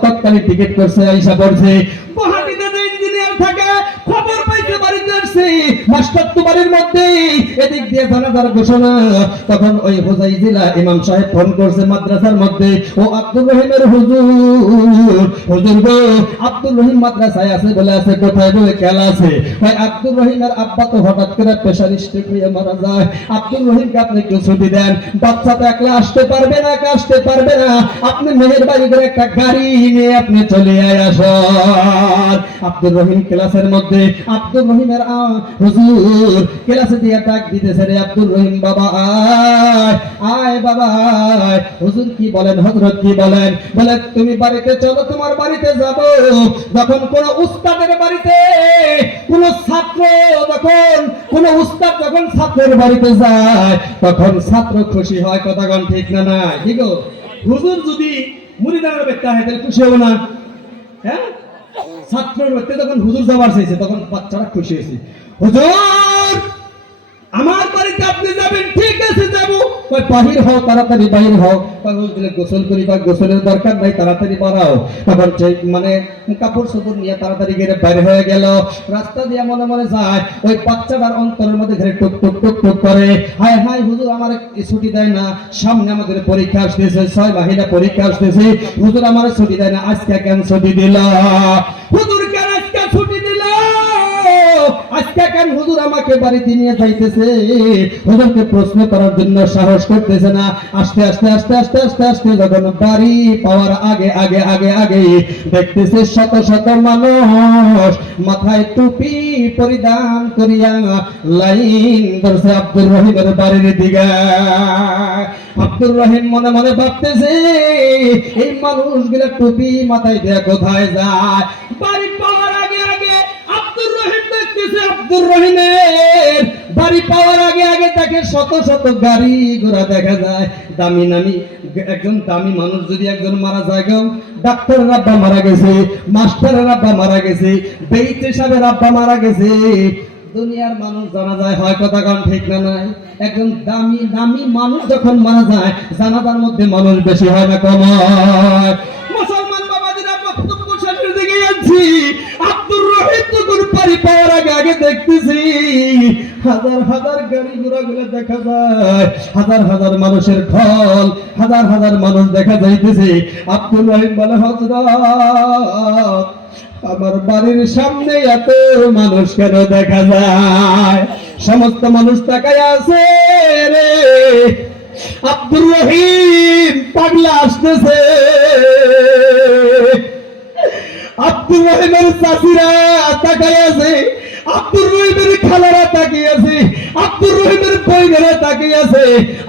তৎকালীন টিকিট করছে, আইসা পড়ছে। গুয়াহাটিতে যে ইঞ্জিনিয়ার থাকে, খবর পাইতে বাড়িতে আসছে, মাস্টার তো বাড়ির মধ্যে, এদিক দিয়ে জানাজার ঘোষণা। তখন ওই হোজাই জেলা ইমাম সাহেব ফোন করছে মাদ্রাসার মধ্যে, ও আব্দুর রহিমের হুজুর, হুজুর গো আব্দুর রহিম মাদ্রাসায় আছে বলে আছে, কোথায় গো খেলা আছে? ভাই আব্দুর রহিমের আব্বা তো হঠাৎ করে প্রেসার স্ট্রোক হয়ে মারা যায়, আব্দুর রহিমকে আপনি একটু ছুটি দেন, বাচ্চা তো একলা আসতে পারবে না, আসতে পারবে না, আপনি মেহেরবানি করে একটা গাড়ি নিয়ে আপনি চলে আসুন। আব্দুর রহিম ক্লাসের মধ্যে, আব্দুর রহিমের হুজুর ক্লাসে দিয়ে ডাক দিতেছে, রে আব্দুর রহিম বাবা আয়, আয় বাবা আয়। হুজুর কি বলেন, হযরত কি বলেন? বলে তুমি বাড়িতে চলো, তোমার বাড়িতে যাব। যখন কোন উস্তাদের বাড়িতে কোন ছাত্র, যখন কোন উস্তাদ যখন ছাত্রের বাড়িতে যায়, তখন ছাত্র খুশি হয়। কথা কোন ঠিক না? না ঠিক? হুজুর যদি মুরিদানের ব্যক্তি হয় তাহলে খুশি হবে না? হ্যাঁ, ছাত্রের ব্যক্তি যখন হুজুর যাবার চাইছে তখন বাচ্চারা খুশি হয়েছে, হুজুর আমার বাড়িতে আপনি যাবেন, ঠিক আছে যাবো। বাহির হও, তাড়াতাড়ি বাহির হও। গোসল করি, গোসলের দরকার নাই, তাড়াতাড়ি বাড়াও। তখন মানে কাপড় চোপড় নিয়ে তাড়াতাড়ি গেলে বাইর হয়ে গেল। রাস্তা দিয়ে মনে মনে যায়, ওই বাচ্চাটার অন্তরের মধ্যে ঘরে টুক টুক টুক টুক করে, হায় হায় হুজুর আমার ছুটি দেয় না, সামনে আমাদের পরীক্ষা আসতেছে, 6 মাহিনা পরীক্ষা আসতেছে, হুজুর আমার ছুটি দেয় না, আজকে কেন ছুটি দিল? হুজুর কেন আজকে ছুটি দিল? আজকে কেন হুজুর আমাকে বাড়িতে নিয়ে যাইতেছে? হুজুরকে প্রশ্ন করার জন্য সাহস করতেছে না। আস্তে আস্তে আস্তে আস্তে আস্তে আস্তে যখন বাড়ি পাওয়ার আগে আগে আগে আগে দেখতেছে শত শত মানুষ মাথায় টুপি পরিধান করিয়া লাইন ধরছে আব্দুর রহিমের বাড়ির দিকে। আব্দুর রহিম মনে মনে ভাবতেছে, এই মানুষগুলা টুপি মাথায় দিয়ে কোথায় যায়? বাড়ি পাওয়ার আগে আগে আব্দুর রহিম দেখতেছে, আব্দুর রহিমের বাড়ি পাওয়ার আগে আগে তাকে শত শত গাড়ি ঘোড়া দেখা যায়। দামি নামি একজন দামি মানুষ যদি একজন মারা যায়, ডাক্তারের আব্বা মারা গেছে, মাস্টারের আব্বা মারা গেছে, বেইতে সাহেবের আব্বা মারা গেছে, দুনিয়ার মানুষ জানা যায় হয়, কথা কান ঠিক না নাই? একজন দামি দামি মানুষ যখন মারা যায়, জানাজার মধ্যে মানুষ বেশি হয় না কম হয়? মুসলমান বাবাজিরা বক্তব্য শেষের দিকে যাচ্ছি, আব্দুর রহিম যখন বাড়ি পাওয়ার আগে আগে দেখতেছি হাজার হাজার গাড়ি ঘোড়া গুলো দেখা যায়, হাজার হাজার মানুষের ঢল, হাজার হাজার মানুষ দেখা যাইতেছে। আব্দুর রহিম বলে, হযরত আমার বাড়ির সামনে এত মানুষ কেন দেখা যায়? সমস্ত মানুষ তাকায় আছে রে। আব্দুর রহিম পাগলা আসতেছে। আব্দুর রহিমের চাচিরা তাকায় আছে, আব্দুর রহিমের খালারা তাকিয়ে আছে, আব্দুর রহিমের বইনেরা তাকিয়ে আছে।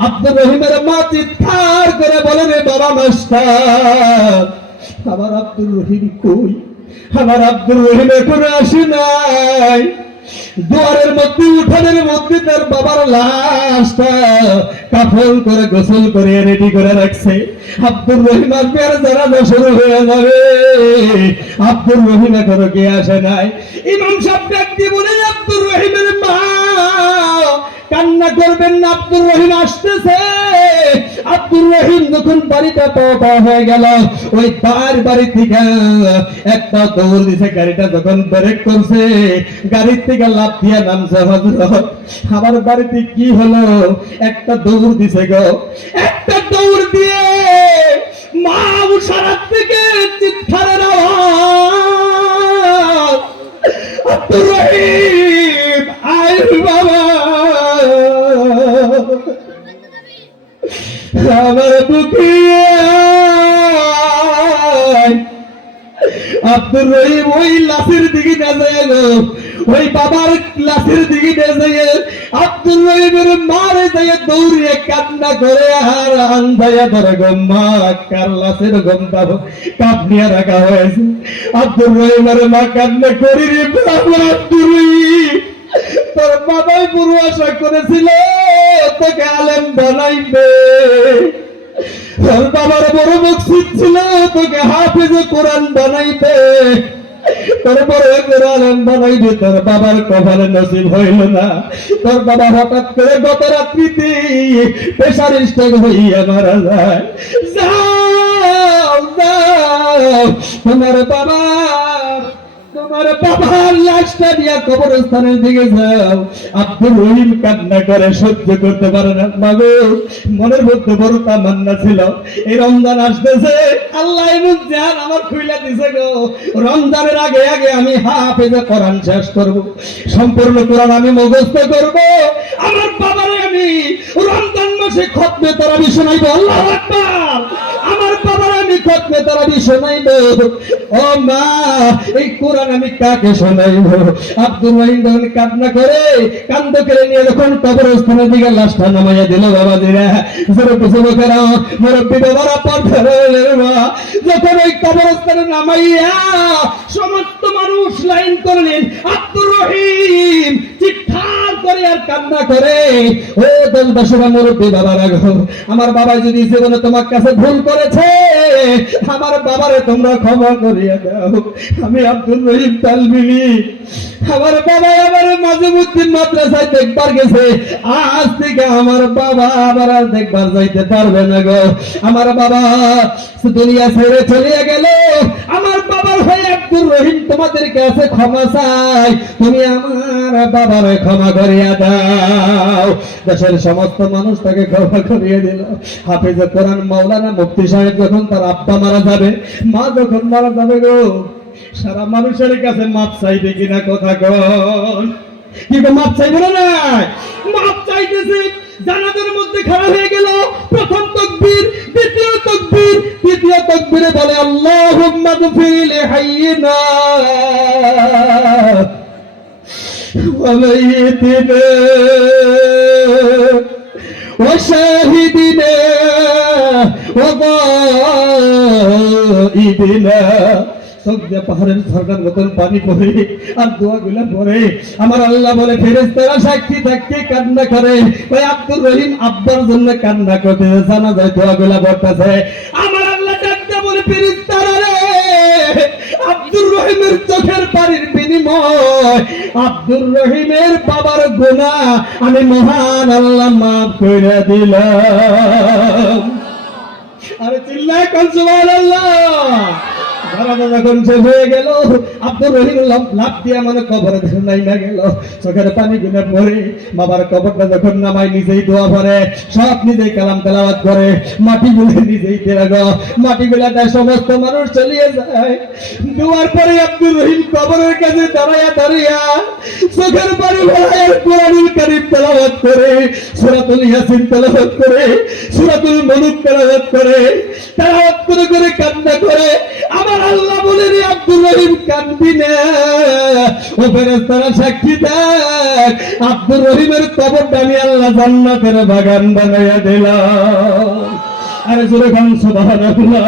আব্দুর রহিমের মা চিৎকার করে বলে, রে বাবা মাস্টার, আমার আব্দুর রহিম কই? আমার আব্দুর রহিম এখনো আসে নাই। দুয়ারের মধ্যে উঠানের মধ্যে তার বাবার লাশটা কাফন করে গোসল করে রেডি করে রাখছে। আব্দুর রহিম আসবে আর জানাজা শুরু হয়ে যাবে। আব্দুর রহিম এখনো কে আসে নাই। ইমাম সাহেব ডাকতে বলে, আব্দুর রহিমের মা কান্না করবেন না, আব্দুর রহিম আসতেছে। আব্দুর রহিম যখন বাড়িটা পাওয়া হয়ে গেল, ওই তার বাড়ি থেকে একটা দৌড় দিছে, গাড়িটা যখন ব্রেক করছে, গাড়ির থেকে লাফ দিয়ে নামছে। হযরত আমার বাড়িতে কি হলো? একটা দৌড় দিছে গো, একটা দৌড় দিয়ে মা সারা থেকে চিৎকারের আওয়াজ, আব্দুর রহিম আয় বাবা, আমার বুকে। আব্দুর রহিম ওই লাশের দিকে না যায়, ওই বাবার লাশের দিকে না যায়, আব্দুর রহিমের মারে যায় দৌড়িয়ে কান্না করে আর আন্দায়া ধরে গম্মা কার লাশের গন্ধা কাঁপিয়ে রাখা হয়েছে। আব্দুর রহিমের মা কান্না করি, রে বাবা আব্দুর রহিম, তোর বাবাই পুরো আশা করেছিল তোকে আলেম বানাইবে, তোর বাবার বড় মকসদ ছিল তোকে হাফেজে কোরআন বানাইবে, তোর বড় কোরআন বানাইবে, তোর বাবার কপালে নসিব হইল না। তোর বাবা হঠাৎ করে গত রাত্রিতে প্রেসার স্ট্রোক হইয়া মারা যায়। যাও যাও, তোমার বাবার লাশটা নিয়ে কবরস্থানের দিকে যাও। আব্দুর রহিম কান্না করে সহ্য করতে পারে না। মাগো, মনের মধ্যে বড় তামান্না ছিল, এই রমজান আসতেছে, আল্লাহ এমন জান আমার খুইলা দিছে গো, রমজানের আগে আগে আমি হাফেজে কোরআন শেষ করব, সম্পূর্ণ কোরআন আমি মুখস্থ করব, আমার বাবারে আমি রমজান মাসে খতমে তারাবি শোনাইব। আল্লাহু আকবার। আমার বাবার আমি খতমে তারাবি শোনাইব। ও মা, এই কোরআন আমি কাকে শোনাইব? আব্দুর রহিম যখন কান্না করে কান্দ করে নিয়ে যখন কবরস্থানের দিকে লাশটা নামাইয়া দিল, বাবাজিরা যুবকেরা মুরব্বী বাবারা যখন ওই কবরস্থানে নামাইয়া সমস্ত মানুষ লাইন করলেন, আব্দুর রহিম চিৎকার করে আর কান্না করে, ও দেশবাসীরা মুরব্বী বাবারা, আমার বাবা যদি জীবনে তোমার কাছে ভুল করেছে আমার বাবারে তোমরা ক্ষমা করিয়া দাও। আমি আব্দুর রহিম তালবিলি, আমার বাবা আমার মাঝেমুদ্দিন মাদ্রাসায় দেখবার গেছে, আজ থেকে আমার বাবা আবার আর দেখবার যাইতে পারবে না গো। আমার বাবা দুনিয়া ছেড়ে চলে গেল, আমার বাবার হয়ে আব্দুর রহিম তোমাদের কাছে ক্ষমা চাই, তুমি আমার বাবার ক্ষমা করিয়া দাও। দেশের সমস্ত মানুষ তাকে ক্ষমা করিয়ে দিল। হাফিজে কোরআন মাওলানা মুফতি সাহেব যখন তার আব্বা মারা যাবে, মা যখন মারা যাবে গো, সারা মানুষের কাছে মাপ চাইবে কিনা কথা কন, কিন্তু মাপ চাইবে না, মাপ চাইতেছে। জানাজার মধ্যে খাড়া হয়ে গেল, প্রথম তাকবীর, দ্বিতীয় তাকবীর, তৃতীয় তাকবীরে বলে আল্লাহুম্মা গফির লি হাইয়িনা ওয়া মাইয়িতিনা ওয়া শাহিদিনা ওয়া গায়িবিনা। পাহাড়ের ঝর্ণার মতন পানি পড়ে আর দোয়া গুলা পড়ে, আমার আল্লাহ বলে ফেরেশতারা সাক্ষী থাকতে কান্না করে। ওই আব্দুর রহিম আব্বার জন্য কান্না করতে জানা যায়, দোয়া গুলা পড়তেছে। আমার আল্লাহ ডাকতে বলে ফেরেশতারা রে, আব্দুর রহিমের চোখের পানির বিনিময় আব্দুর রহিমের বাবার গুনাহ আমি মহান আল্লাহ মাফ করে দিলাম। আরে চিল্লায় কোন সুবহানাল্লাহ। যখন শেষ হয়ে গেল, আব্দুর রহিম লাফ দিয়া মানে কবরে নাইমা গেল, চোখের পানি গুনে পড়ে বাবার কবরটা যখন নামাই নিজেই দোয়া পড়ে, সব নিজেই কালাম তেলাওয়াত করে, মাটি গুলে নিজেই দেয়, মাটি গুলা দেয়, সমস্ত মানুষ চলিয়ে যায়। দোয়ার পরে আব্দুর রহিম কবরের কাছে দাঁড়াইয়া দাঁড়িয়া চোখের পানি ভরায় কোরআনুল কারীম তেলাওয়াত করে, সূরাতুল ইয়াসিন তেলাওয়াত করে, সূরাতুল মুলক তেলাওয়াত করে, তেলাওয়াত করে করে কান্না করে। আমার আল্লাহ বলে রে আব্দুর রহিম কাঁদবি না, ও ফেরেশতারা সাক্ষী দেখ, আব্দুর রহিমের কবরটা আমি আল্লাহ জান্নাতের বাগান বানাইয়া দিলাম। আরে জোরে গান সুবহানাল্লাহ।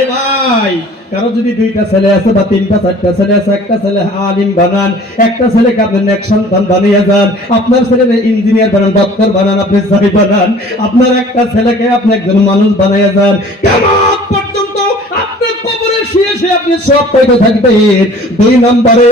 এ ভাই, কারো যদি দুইটা ছেলে আছে বা তিনটা চারটা ছেলে আছে, একটা ছেলে আলিম বানান, একটা ছেলেকে আপনি নেক সন্তান বানিয়ে যান, আপনার ছেলেকে ইঞ্জিনিয়ার বানান, ডক্টর বানান, আপনি যাই বানান, আপনার একটা ছেলেকে আপনি একজন মানুষ বানিয়ে যান, কিয়ামত পর্যন্ত আপনি কবরে শুয়ে শুয়ে আপনি সব পাইতে থাকবেন। দুই নম্বরে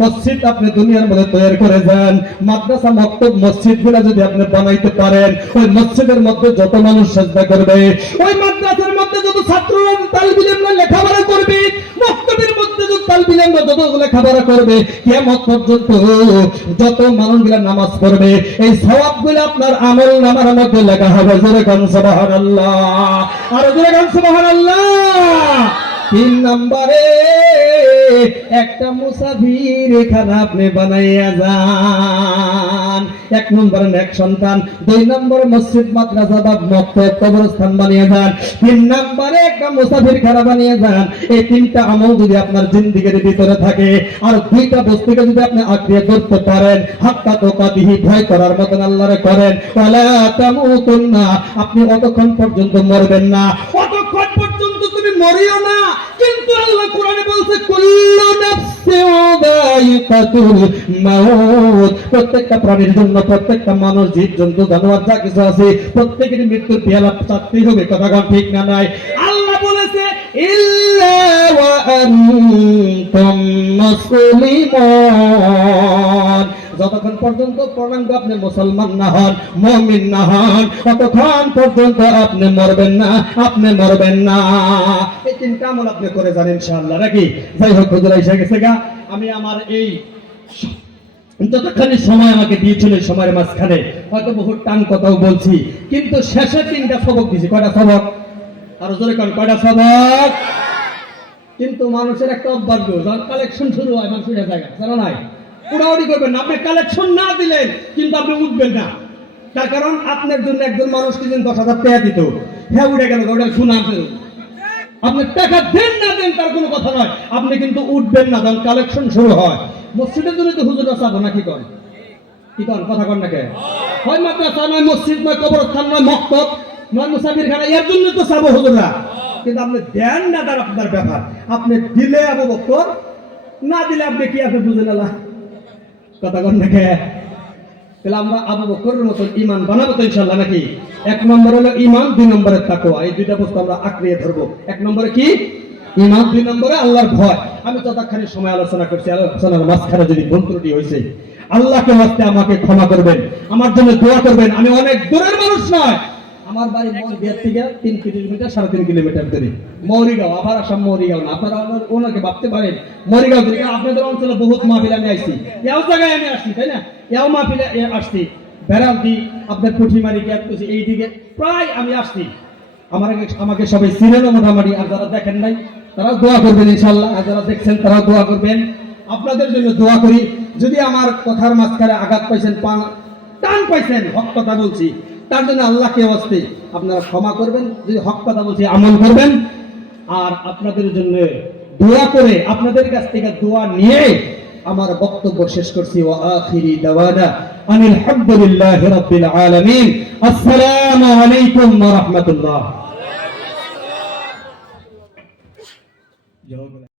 মসজিদ আপনি দুনিয়ার মধ্যে তৈরি করে যান, মাদ্রাসা মক্তব মসজিদ গুলা যদি আপনি বানাইতে পারেন, ওই মসজিদের মধ্যে যত মানুষ সাজদা করবে, ওই মাদ্রাসার মধ্যে যত ছাত্ররা তালিব ইলম লেখাপড়া করবে, মক্তবের মধ্যে যত তালিব ইলম যত লেখাপড়া করবে, কিয়ামত পর্যন্ত যত মানুষগুলা নামাজ পড়বে, এই সওয়াবগুলো আপনার আমল নামার মধ্যে লেখা হবে। জোরে গান সুবহানাল্লাহ, আর জোরে গান সুবহানাল্লাহ। তিন নম্বরে একটা মুসাফির এখানে আপনি বানাইয়া যান, এক নম্বরে নেক সন্তান, দুই নম্বরে মসজিদ মাদ্রাসা বা মক্তব কবরস্থান বানিয়ে যান, তিন নম্বরে একটা মুসাফির খানা বানিয়ে যান। এই তিনটা আমল যদি আপনার জিন্দেগির ভিতরে থাকে, আর দুইটা বস্তুকে যদি আপনি আঁকড়িয়ে ধরতে পারেন, হাক্কা তুকাতিহি, ভয় করার মতন আল্লাহরে করেন, ওয়ালা তামুতুন্না, আপনি অতক্ষণ পর্যন্ত মরবেন না, অতক্ষণ পর্যন্ত তুমি মরিও না। কিন্তু আল্লাহ কোরআনে বলছে কুল্লু নাফসিন যায়িকাতুল মাউত, প্রত্যেকটা প্রাণীর জন্য, প্রত্যেকটা মানুষ, জীব জন্তু জানোয়ার যা কিছু আছে, প্রত্যেকের মৃত্যুর পেয়ালা চাটতেই হবে। কথা কোন ঠিক না নাই? আল্লাহ বলেছে ইল্লা ওয়া আনতুম মুসলিমুন, যতক্ষণ পর্যন্ত পূর্ণাঙ্গ আপনি মুসলমান না হন, মুমিন না হন, ততক্ষণ পর্যন্ত আপনি মরবেন না, আপনি মরবেন না। এই তিনটা আমল আপনি করে যান ইনশাআল্লাহ, নাকি? যাই হোক, হুজুর এসে গেছে গা, আমি আমার এই যতখানি সময় আমাকে দিয়েছিল, এই সময়ের মাঝখানে হয়তো বহু টান কথাও বলছি, কিন্তু শেষে তিনটা সবক দিয়েছি। কয়টা সবক? আরো জোরে কান, কয়টা সবক? কিন্তু মানুষের একটা অভ্যাস, যখন কালেকশন শুরু হয় মানুষের জায়গা জানো নাই, উড়াউড়ি করবেন না। আপনি কালেকশন না দিলেন কিন্তু আপনি উঠবেন না, তার কারণ আপনার জন্য একজন মানুষ কি 10,000 টাকা দিত, হ্যাঁ উঠে গেল, ওটা শুনে আসেন। আপনি টাকা দেন না দেন তার কোনো কথা নয়, আপনি কিন্তু উঠবেন না যখন কালেকশন শুরু হয়। মসজিদের জন্য তো হুজুরা চাবো না, কি করেন? কি করেন? কথা কন না কে? হয় মাদ্রাসা নয়, মসজিদ নয়, কবরস্থান নয়, মক্তব নয়, মুসাফির খানা, এর জন্য তো চাবো হুজুরা। কিন্তু আপনি দেন না, তার আপনার ব্যাপার। আপনি দিলে আবু বকর, না দিলে আপনি কি আপনি বুঝে না। কথা কন না কে? তাহলে আমরা আবু বকরের মতন ঈমান বানাবো তো ইনশাআল্লাহ নাকি? এক নম্বর হলো ঈমান, দুই নম্বরে তাকওয়া। এই দুইটা বস্তু আমরা আঁকড়িয়ে ধরবো। এক নম্বরে কি? ঈমান, দুই নম্বরে আল্লাহর ভয়। আমি ততক্ষণে সময় আলোচনা করছি, আলোচনার মাঝখানে যদি ভুল ত্রুটি হয়েছে আল্লাহকে ওয়াস্তে আমাকে ক্ষমা করবেন, আমার জন্য দোয়া করবেন। আমি অনেক দূরের মানুষ নয়, আমার বাড়ি মৌরিগাঁও থেকে 3 কিলোমিটার, 3.5 কিলোমিটার দূরে মৌরিগাঁও। আবার আসাম মৌরিগাঁও না, আপনারা ওনাকে ভাবতে পারেন মৌরিগাঁও থেকে। আপনাদের অঞ্চলে বহুত মাহফিল আমি আসছি, এও জায়গায় আমি আসছি, তাই না? এও মাহফিলে আসছি, বেড়ালদি, আপনার পুঁঠিমারি, গ্যাপকুচি, এইদিকে প্রায় আমি আসছি। আমাকে সবাই চিনেন মোটামুটি। আর যারা দেখেন নাই তারাও দোয়া করবেন ইনশাআল্লাহ, আর যারা দেখছেন তারাও দোয়া করবেন। আপনাদের জন্য দোয়া করি। যদি আমার কথার মাঝখানে আঘাত পাইছেন, টান পাইছেন, হক কথা বলছি, তার জন্য আল্লাহকে ওয়াস্তে আপনারা ক্ষমা করবেন। যদি হক কথা বলছি আমল করবেন। আর আপনাদের জন্য দোয়া করে, আপনাদের কাছ থেকে দোয়া নিয়ে আমার বক্তব্য শেষ করছি। ওয়া আখিরি দাওয়ানা আনিল হামদুলিল্লাহি রাব্বিল আলামিন। আসসালামু আলাইকুম ওয়া রাহমাতুল্লাহ।